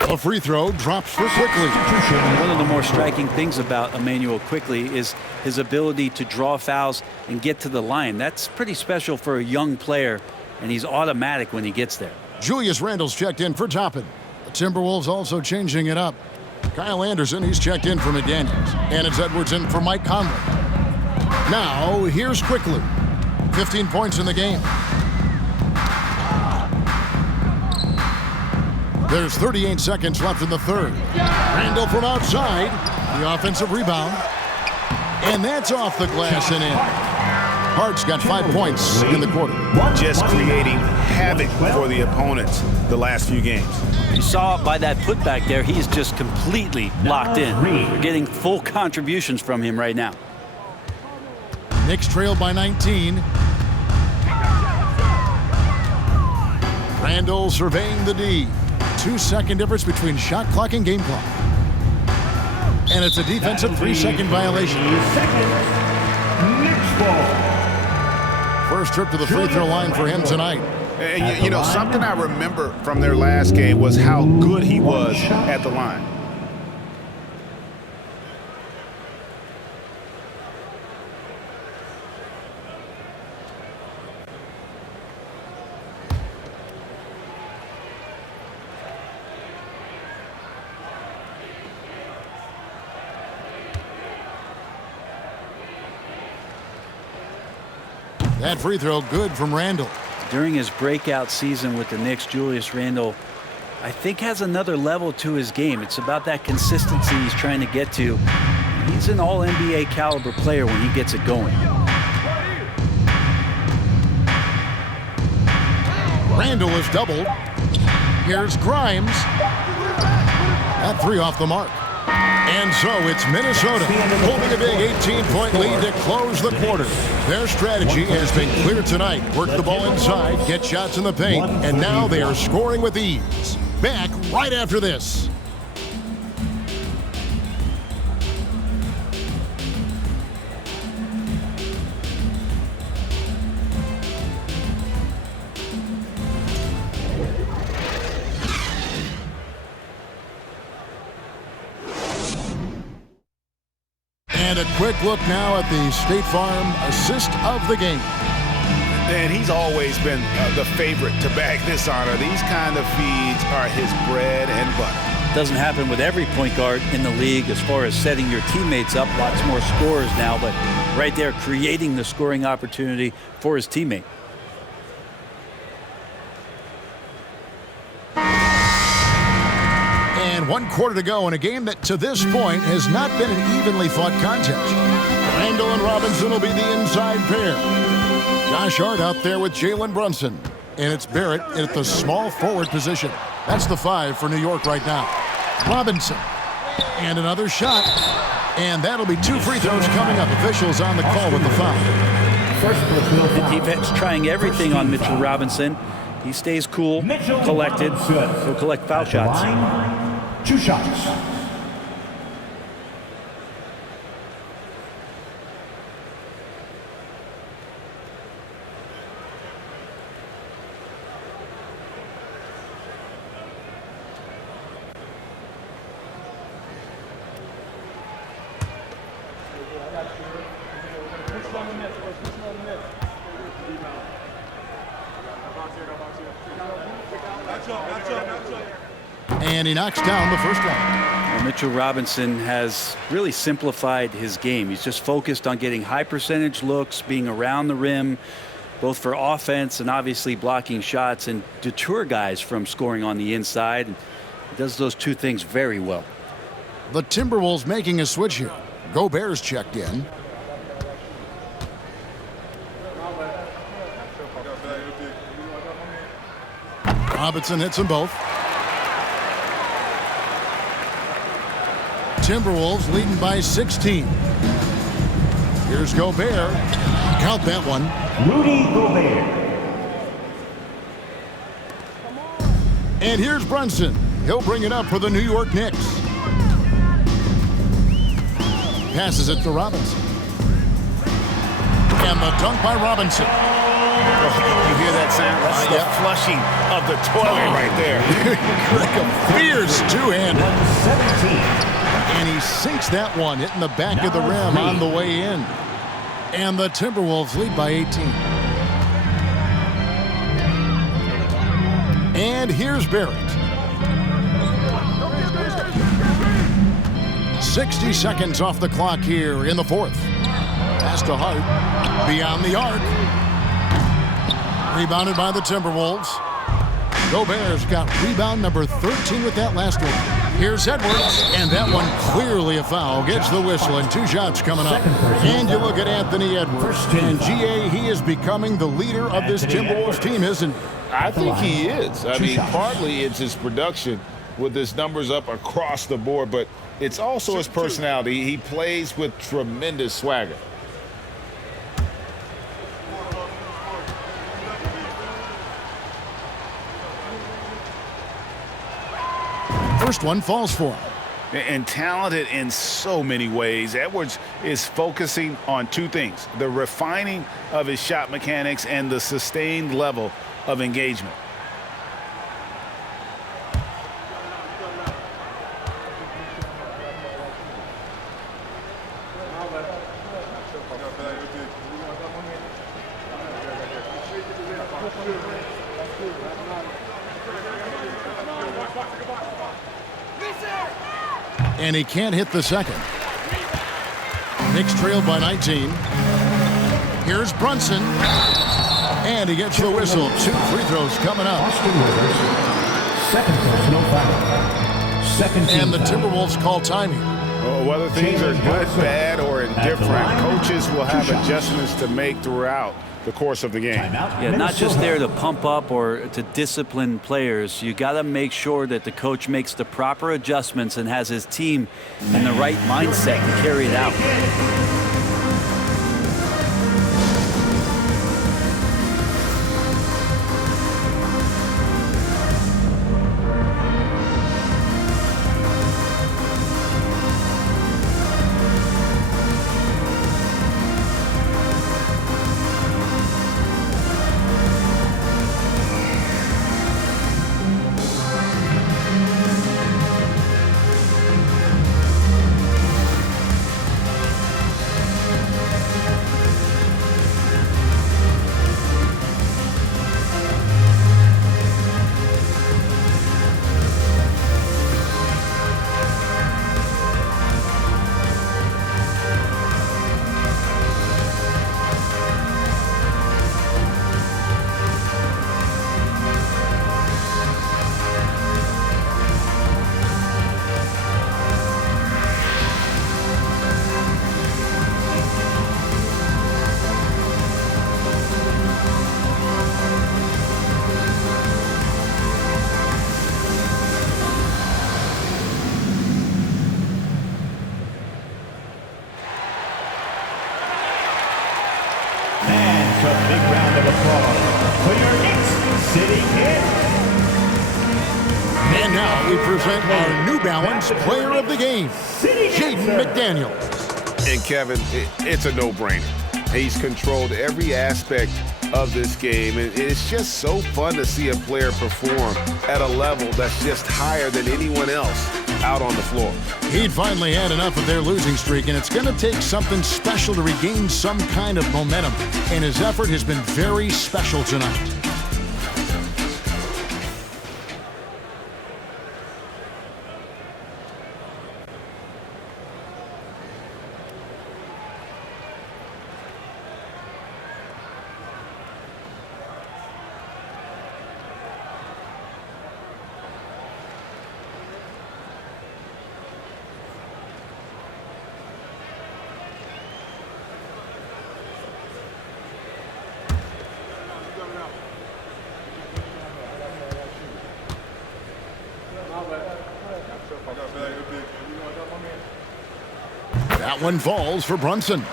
A free throw drops for Quickly. One of the more striking things about Emmanuel Quickly is his ability to draw fouls and get to the line. That's pretty special for a young player, and he's automatic when he gets there. Julius Randle's checked in for Toppin. The Timberwolves also changing it up. Kyle Anderson, he's checked in for McDaniels. And it's Edwards in for Mike Conley. Now, here's Quickly. 15 points in the game. There's 38 seconds left in the third. Randall from outside. The offensive rebound. And that's off the glass and in. Hart's got 5 points in the quarter. Just creating havoc for the opponents the last few games. You saw by that putback there, he's just completely locked in. We're getting full contributions from him right now. Knicks trailed by 19. Randall surveying the D. 2-second difference between shot clock and game clock. And it's a defensive 3-second violation. First trip to the free throw line for him tonight. And you know, something I remember from their last game was how good he was at the line. That free throw good from Randall. During his breakout season with the Knicks, Julius Randle, I think, has another level to his game. It's about that consistency he's trying to get to. He's an all-NBA caliber player when he gets it going. Randall is doubled. Here's Grimes. That three off the mark. And so it's Minnesota holding a big 18-point lead to close the quarter. Their strategy has been clear tonight. Work the ball inside, get shots in the paint, and now they are scoring with ease. Back right after this. And a quick look now at the State Farm assist of the game. And he's always been the favorite to bag this honor. These kind of feeds are his bread and butter. Doesn't happen with every point guard in the league as far as setting your teammates up. Lots more scorers now, but right there creating the scoring opportunity for his teammate. And 1 quarter to go in a game that to this point has not been an evenly fought contest. Randall and Robinson will be the inside pair. Josh Hart out there with Jalen Brunson. And it's Barrett at the small forward position. That's the 5 for New York right now. Robinson. And another shot. And that'll be 2 free throws coming up. Officials on the call with the foul. The defense trying everything on Mitchell Robinson. He stays cool, collected. He'll collect foul shots. 2 shots. And he knocks down the first one. Well, Mitchell Robinson has really simplified his game. He's just focused on getting high percentage looks, being around the rim, both for offense and obviously blocking shots, and deter guys from scoring on the inside. He does those 2 things very well. The Timberwolves making a switch here. Gobert's checked in. Robinson hits them both. Timberwolves leading by 16. Here's Gobert. Count that one. Rudy Gobert. And here's Brunson. He'll bring it up for the New York Knicks. Passes it to Robinson. And the dunk by Robinson. You hear that sound? That's the flushing of the toilet right there. Like a fierce two-hander. 17. And he sinks that one, hitting the back of the rim on the way in. And the Timberwolves lead by 18. And here's Barrett. 60 seconds off the clock here in the fourth. Pass to Hart. Beyond the arc. Rebounded by the Timberwolves. Gobert's got rebound number 13 with that last one. Here's Edwards, and that one clearly a foul. Gets the whistle, and 2 shots coming up. And you look at Anthony Edwards, and GA, he is becoming the leader of this Timberwolves team, isn't he? I think he is. I mean, partly it's his production with his numbers up across the board, but it's also his personality. He plays with tremendous swagger. First one falls for him. And talented in so many ways. Edwards is focusing on 2 things: the refining of his shot mechanics and the sustained level of engagement. And he can't hit the second. Knicks trailed by 19. Here's Brunson. And he gets the whistle. 2 free throws coming up. Second personal foul. Second team and the foul. Timberwolves call time here. Well, whether things are good, bad, or indifferent, coaches will have adjustments to make throughout the course of the game. Yeah, not just there to pump up or to discipline players. You got to make sure that the coach makes the proper adjustments and has his team in the right mindset to carry it out. A big round of applause for your Knicks sitting in. And now we present our New Balance Player of the Game, Jaden McDaniels. And Kevin, it's a no-brainer. He's controlled every aspect of this game, and it's just so fun to see a player perform at a level that's just higher than anyone else out on the floor. He'd finally had enough of their losing streak, and it's going to take something special to regain some kind of momentum. And his effort has been very special tonight. That one falls for Brunson.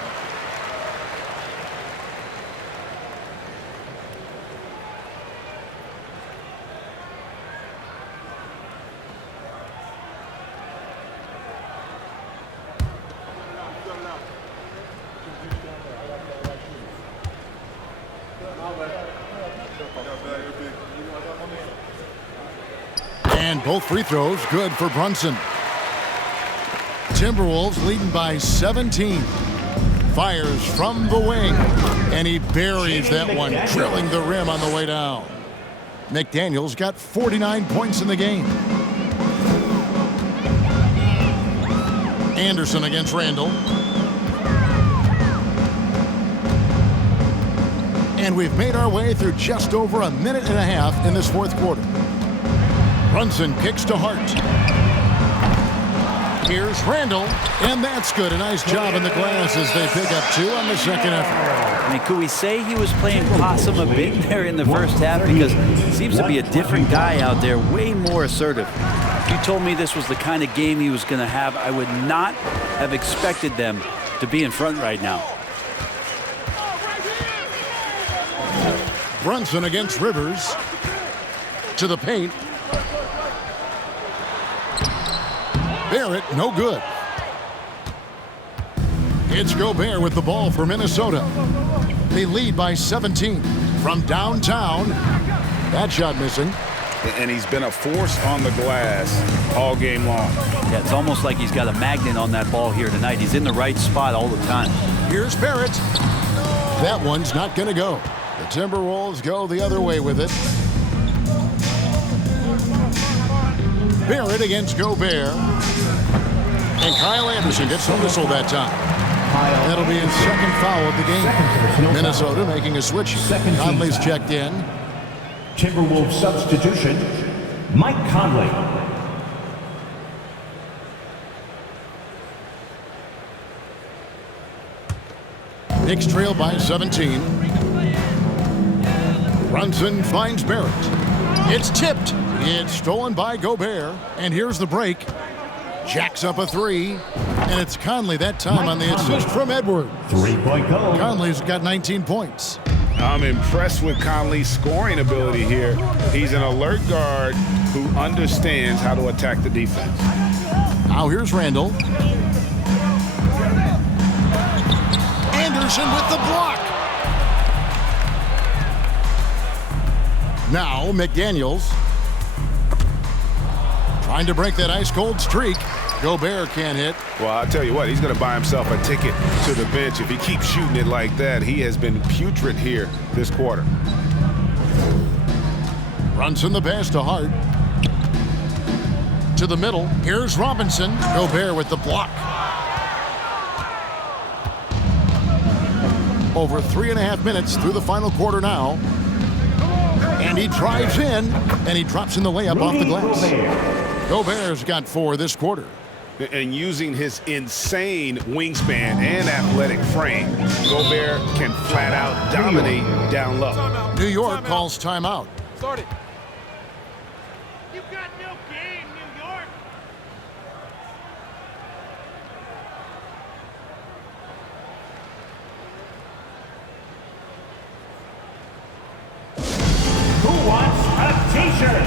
And both free throws good for Brunson. Timberwolves leading by 17. Fires from the wing. And he buries that one, drilling the rim on the way down. McDaniels got 49 points in the game. Anderson against Randall. And we've made our way through just over a minute and a half in this fourth quarter. Brunson kicks to Hart. Here's Randall, and that's good. A nice job in the glass as they pick up 2 on the second effort. I mean, could we say he was playing possum a bit there in the first half? Because it seems to be a different guy out there, way more assertive. If you told me this was the kind of game he was going to have, I would not have expected them to be in front right now. Brunson against Rivers. To the paint. Barrett, no good. It's Gobert with the ball for Minnesota. They lead by 17 from downtown. That shot missing. And he's been a force on the glass all game long. Yeah, it's almost like he's got a magnet on that ball here tonight. He's in the right spot all the time. Here's Barrett. That one's not going to go. The Timberwolves go the other way with it. Barrett against Gobert. And Kyle Anderson gets the whistle that time. That'll be his second foul of the game. Minnesota making a switch. Conley's checked in. Timberwolves substitution, Mike Conley. Knicks trail by 17. Brunson finds Barrett. It's tipped. It's stolen by Gobert. And here's the break. Jacks up a 3. And it's Conley that time on the assist from Edwards. 3-point goal. Conley's got 19 points. I'm impressed with Conley's scoring ability here. He's an alert guard who understands how to attack the defense. Now here's Randall. Anderson with the block. Now McDaniels trying to break that ice-cold streak. Gobert can't hit. Well, I'll tell you what, he's going to buy himself a ticket to the bench. If he keeps shooting it like that, he has been putrid here this quarter. Brunson the pass to Hart. To the middle. Here's Robinson. Gobert with the block. Over 3.5 minutes through the final quarter now. And he drives in, and he drops in the layup off the glass. Gobert's got 4 this quarter. And using his insane wingspan and athletic frame, Gobert can flat out dominate down low. New York calls timeout. Start it. You got no game, New York. Who wants a t-shirt?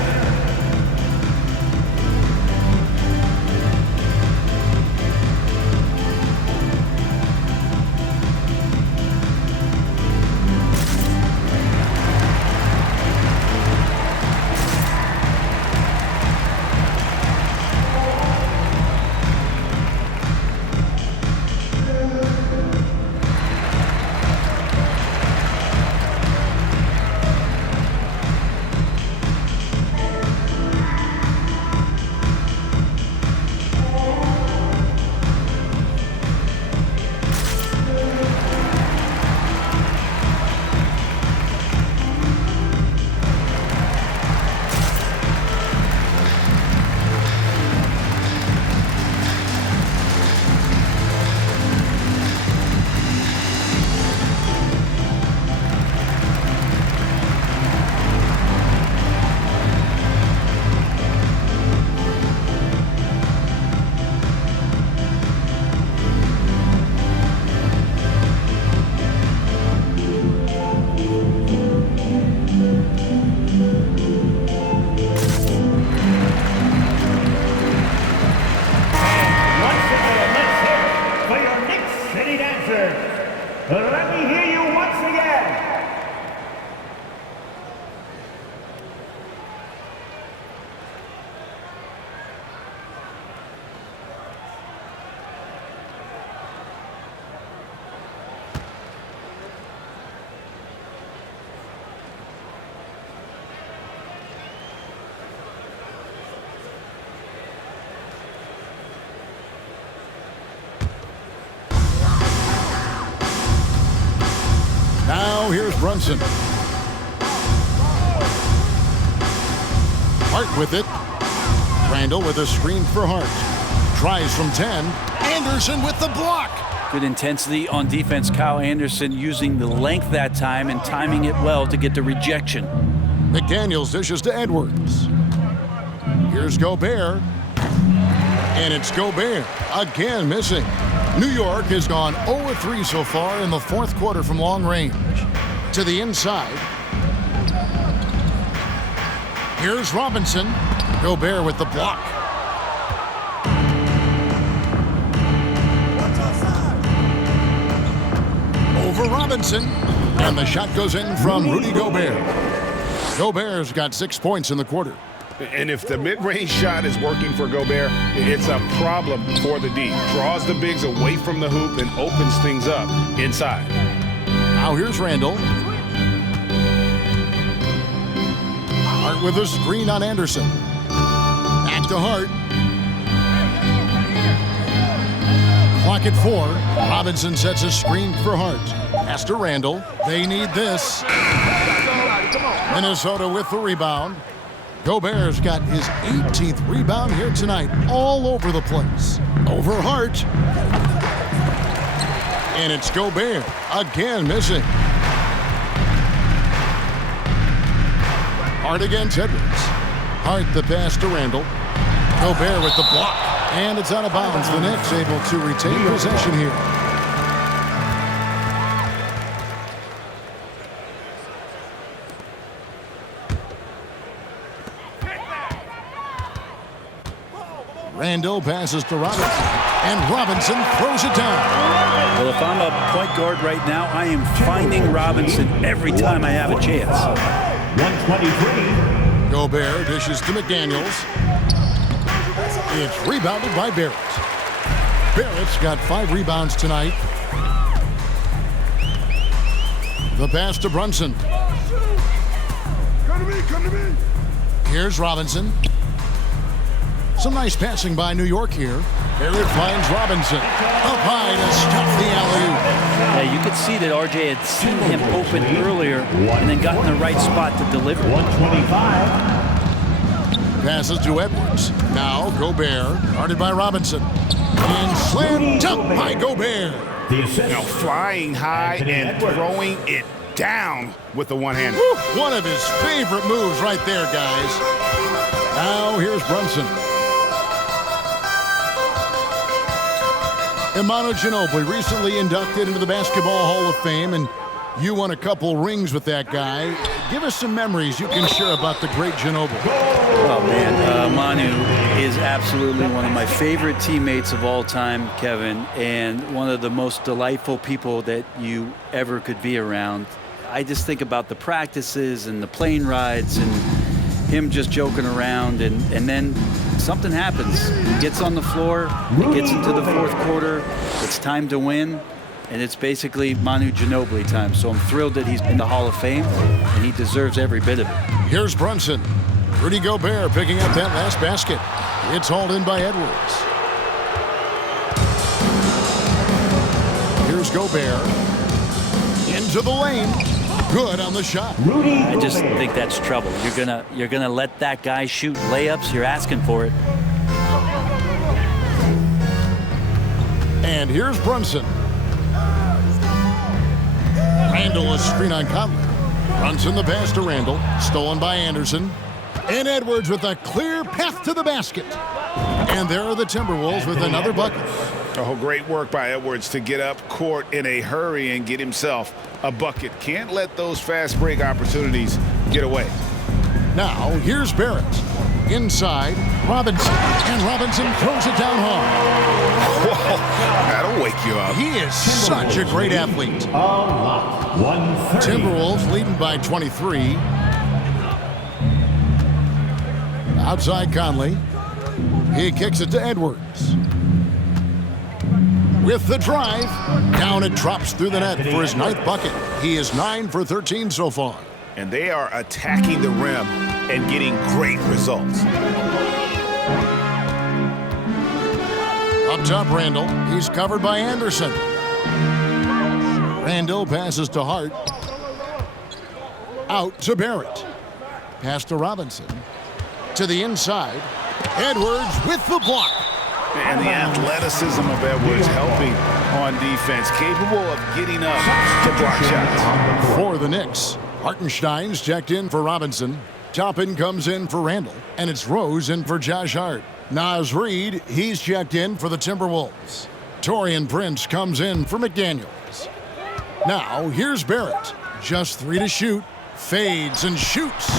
Let me hear you once again. Now here's Brunson. Hart with it. Randall with a screen for Hart. Tries from 10. Anderson with the block. Good intensity on defense. Kyle Anderson using the length that time and timing it well to get the rejection. McDaniels dishes to Edwards. Here's Gobert. And it's Gobert again missing. New York has gone 0-3 so far in the fourth quarter from long range. To the inside. Here's Robinson. Gobert with the block. Over Robinson. And the shot goes in from Rudy Gobert. Gobert's got 6 points in the quarter. And if the mid-range shot is working for Gobert, it's a problem for the D. Draws the bigs away from the hoop and opens things up inside. Now here's Randall. Hart with a screen on Anderson. Back to Hart. Clock at 4. Robinson sets a screen for Hart. Pass to Randall. They need this. Minnesota with the rebound. Gobert's got his 18th rebound here tonight, all over the place. Over Hart. And it's Gobert, again missing. Hart against Edwards. Hart the pass to Randall. Gobert with the block. And it's out of bounds. The Knicks able to retain possession here. Randall passes to Robinson, and Robinson throws it down. Well, if I'm a point guard right now, I am finding Robinson every time I have a chance. 123. Gobert dishes to McDaniels. It's rebounded by Barrett. Barrett's got 5 rebounds tonight. The pass to Brunson. Come to me. Here's Robinson. Some nice passing by New York here. Barrett finds Robinson. Up high to stuff the alley-oop. Yeah, you could see that RJ had seen him open earlier and then got in the right spot to deliver. 125. Passes to Edwards. Now Gobert, guarded by Robinson. And slam dunk by Gobert. Now flying high and throwing it down with the one hand. One of his favorite moves right there, guys. Now here's Brunson. Imanu Ginobili recently inducted into the Basketball Hall of Fame, and you won a couple rings with that guy. Give us some memories you can share about the great Ginobili. Oh, man, Manu is absolutely one of my favorite teammates of all time, Kevin, and one of the most delightful people that you ever could be around. I just think about the practices and the plane rides and him just joking around, and then something happens. He gets on the floor, it gets into the fourth quarter, it's time to win, and it's basically Manu Ginobili time. So I'm thrilled that he's in the Hall of Fame, and he deserves every bit of it. Here's Brunson. Rudy Gobert picking up that last basket. It's hauled in by Edwards. Here's Gobert. Into the lane. Good on the shot. I just think that's trouble. You're gonna let that guy shoot layups. You're asking for it. And here's Brunson. Randall, a screen on Conley. Brunson the pass to Randall. Stolen by Anderson. And Edwards with a clear path to the basket. And there are the Timberwolves with another bucket. Oh, great work by Edwards to get up court in a hurry and get himself a bucket. Can't let those fast break opportunities get away. Now, here's Barrett. Inside, Robinson. And Robinson throws it down hard. Whoa, that'll wake you up. He is such a great athlete. 130. Timberwolves leading by 23. Outside Conley. He kicks it to Edwards. With the drive, down it drops through the net for his 9th bucket. He is 9 for 13 so far. And they are attacking the rim and getting great results. Up top, Randall. He's covered by Anderson. Randall passes to Hart. Out to Barrett. Pass to Robinson. To the inside. Edwards with the block. And the athleticism of Edwards helping on defense, capable of getting up to block shots. For the Knicks, Hartenstein's checked in for Robinson. Toppin comes in for Randall, and it's Rose in for Josh Hart. Naz Reid, he's checked in for the Timberwolves. Taurean Prince comes in for McDaniels. Now, here's Barrett. Just 3 to shoot. Fades and shoots.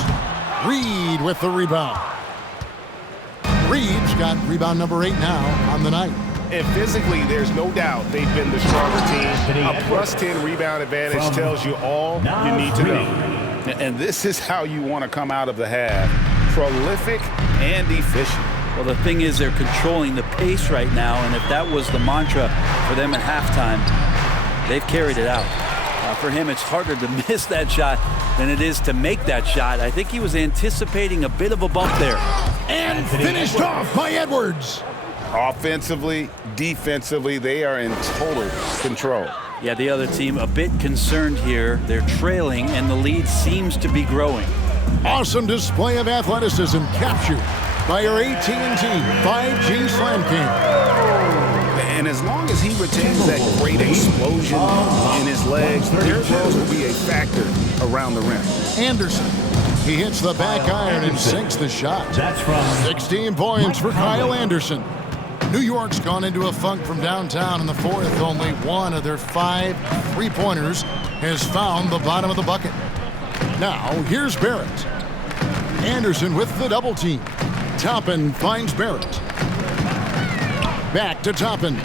Reid with the rebound. Reid's got rebound number 8 now on the night. And physically, there's no doubt they've been the stronger team. A plus 10 rebound advantage tells you all you need to know. And this is how you want to come out of the half. Prolific and efficient. Well, the thing is, they're controlling the pace right now, and if that was the mantra for them at halftime, they've carried it out. For him, it's harder to miss that shot than it is to make that shot. I think he was anticipating a bit of a bump there. And finished off by Edwards. Offensively, defensively, they are in total control. Yeah, the other team a bit concerned here. They're trailing, and the lead seems to be growing. Awesome display of athleticism captured by your AT&T 5G Slam King. And as long as he retains that great explosion in his legs, Derrick Rose will be a factor around the rim. Anderson, he hits the back iron and sinks the shot. That's from 16 points for Kyle Anderson. New York's gone into a funk from downtown in the fourth. Only one of their 5 3-pointers has found the bottom of the bucket. Now, here's Barrett. Anderson with the double team. Toppin finds Barrett. Back to Toppin.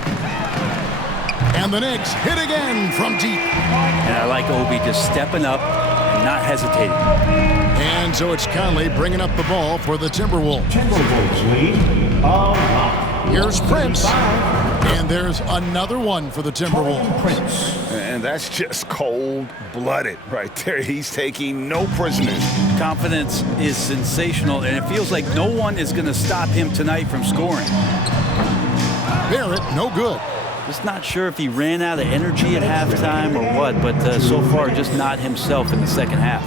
And the Knicks hit again from deep. And I like Obi just stepping up and not hesitating. And so it's Conley bringing up the ball for the Timberwolves. Timberwolves lead. Here's Prince. And there's another one for the Timberwolves. And that's just cold-blooded right there. He's taking no prisoners. Confidence is sensational, and it feels like no one is going to stop him tonight from scoring. Barrett, no good. Just not sure if he ran out of energy at halftime or what, but so far just not himself in the second half.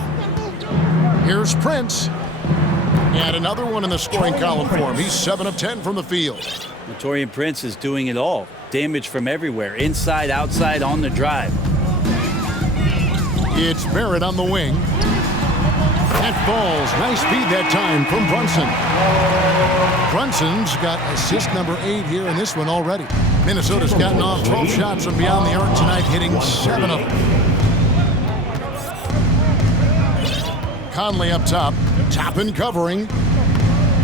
Here's Prince. And another one in the scoring column for him. He's 7 of 10 from the field. Taurean Prince is doing it all. Damage from everywhere, inside, outside, on the drive. It's Barrett on the wing. That falls. Nice feed that time from Brunson. Brunson's got assist number 8 here in this one already. Minnesota's gotten off 12 shots from beyond the arc tonight, hitting 7 of them. Conley up top. Toppin covering.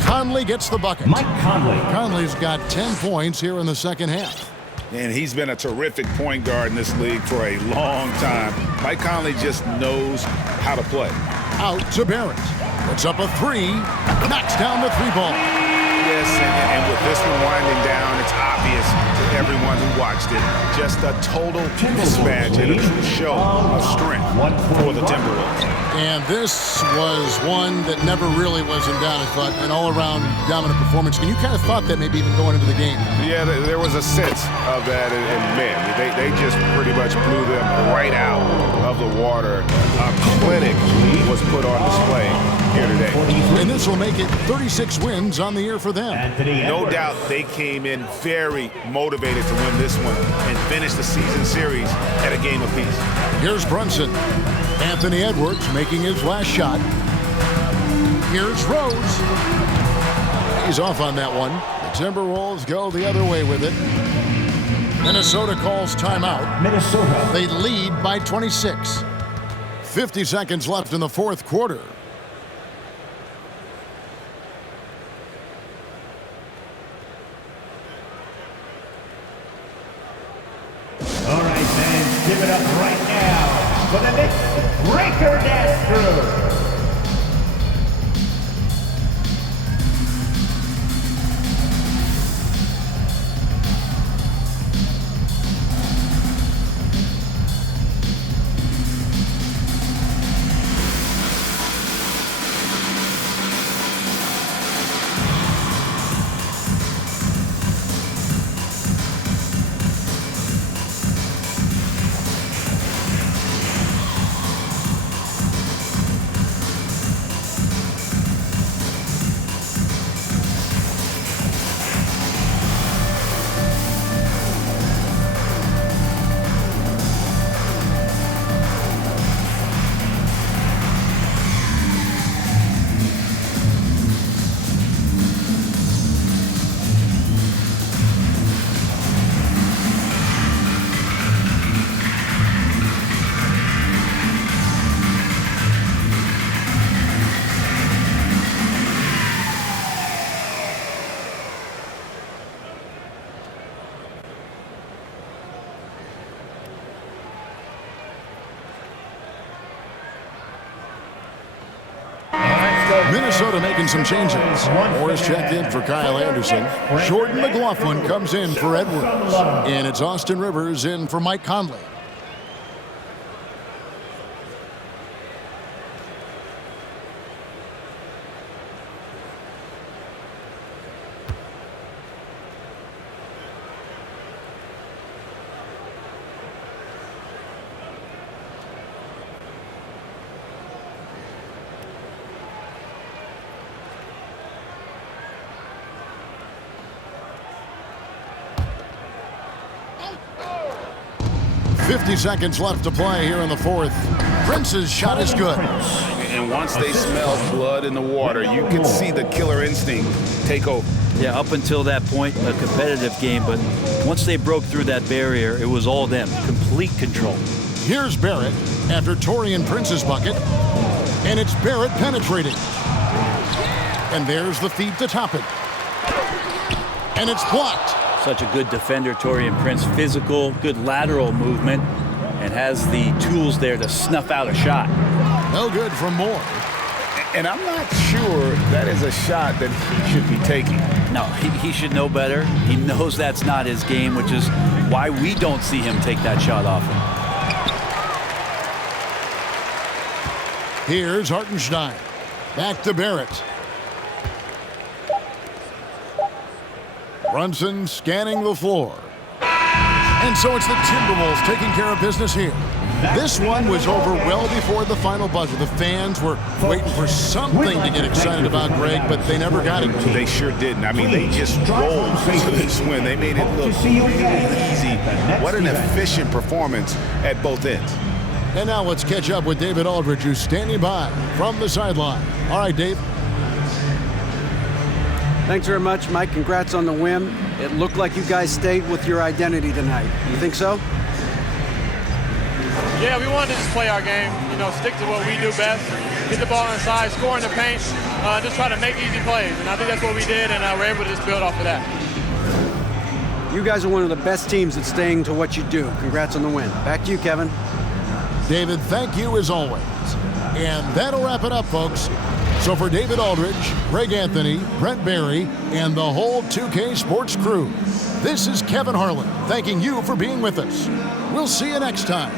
Conley gets the bucket. Mike Conley. Conley's got 10 points here in the second half. And he's been a terrific point guard in this league for a long time. Mike Conley just knows how to play. Out to Barrett. Puts up a 3. Knocks down the 3 ball. Yes, and with this one winding down, it's obvious to everyone who watched it. Just a total mismatch and a true show of strength for the Timberwolves. And this was one that never really was in doubt, I thought, an all-around dominant performance. And you kind of thought that maybe even going into the game. Yeah, there was a sense of that, and man, they just pretty much blew them right out of the water. A clinic was put on display here today. And this will make it 36 wins on the year for them. No doubt they came in very motivated to win this one and finish the season series at a game apiece. Here's Brunson. Anthony Edwards making his last shot. Here's Rose. He's off on that one. The Timberwolves go the other way with it. Minnesota calls timeout. Minnesota. They lead by 26. 50 seconds left in the fourth quarter. All right, fans, give it up right now for the Knicks Breaker Dance Crew. Minnesota making some changes. Morris checked in for Kyle Anderson. Jordan McLaughlin comes in for Edwards. And it's Austin Rivers in for Mike Conley. Seconds left to play here in the fourth. Prince's shot is good. And once they smelled blood in the water, you could see the killer instinct take over. Yeah, up until that point, a competitive game, but once they broke through that barrier, it was all them. Complete control. Here's Barrett after Taurean Prince's bucket. And it's Barrett penetrating. And there's the feed to top it. And it's blocked. Such a good defender, Taurean Prince. Physical, good lateral movement, and has the tools there to snuff out a shot. No good from Moore. And I'm not sure that is a shot that he should be taking. No, he should know better. He knows that's not his game, which is why we don't see him take that shot often. Here's Hartenstein. Back to Barrett. Brunson scanning the floor. And so it's the Timberwolves taking care of business here. This one was over well before the final buzzer. The fans were waiting for something to get excited about, Greg, but they never got it. They sure didn't. I mean, they just rolled to this win. They made it look really easy. What an efficient performance at both ends. And now let's catch up with David Aldridge, who's standing by from the sideline. All right, Dave. Thanks very much, Mike. Congrats on the win. It looked like you guys stayed with your identity tonight. You think so? Yeah, we wanted to just play our game, stick to what we do best, get the ball inside, score in the paint, just try to make easy plays. And I think that's what we did, and we're able to just build off of that. You guys are one of the best teams at staying to what you do. Congrats on the win. Back to you, Kevin. David, thank you as always. And that'll wrap it up, folks. So for David Aldridge, Greg Anthony, Brent Barry, and the whole 2K Sports crew, this is Kevin Harlan thanking you for being with us. We'll see you next time.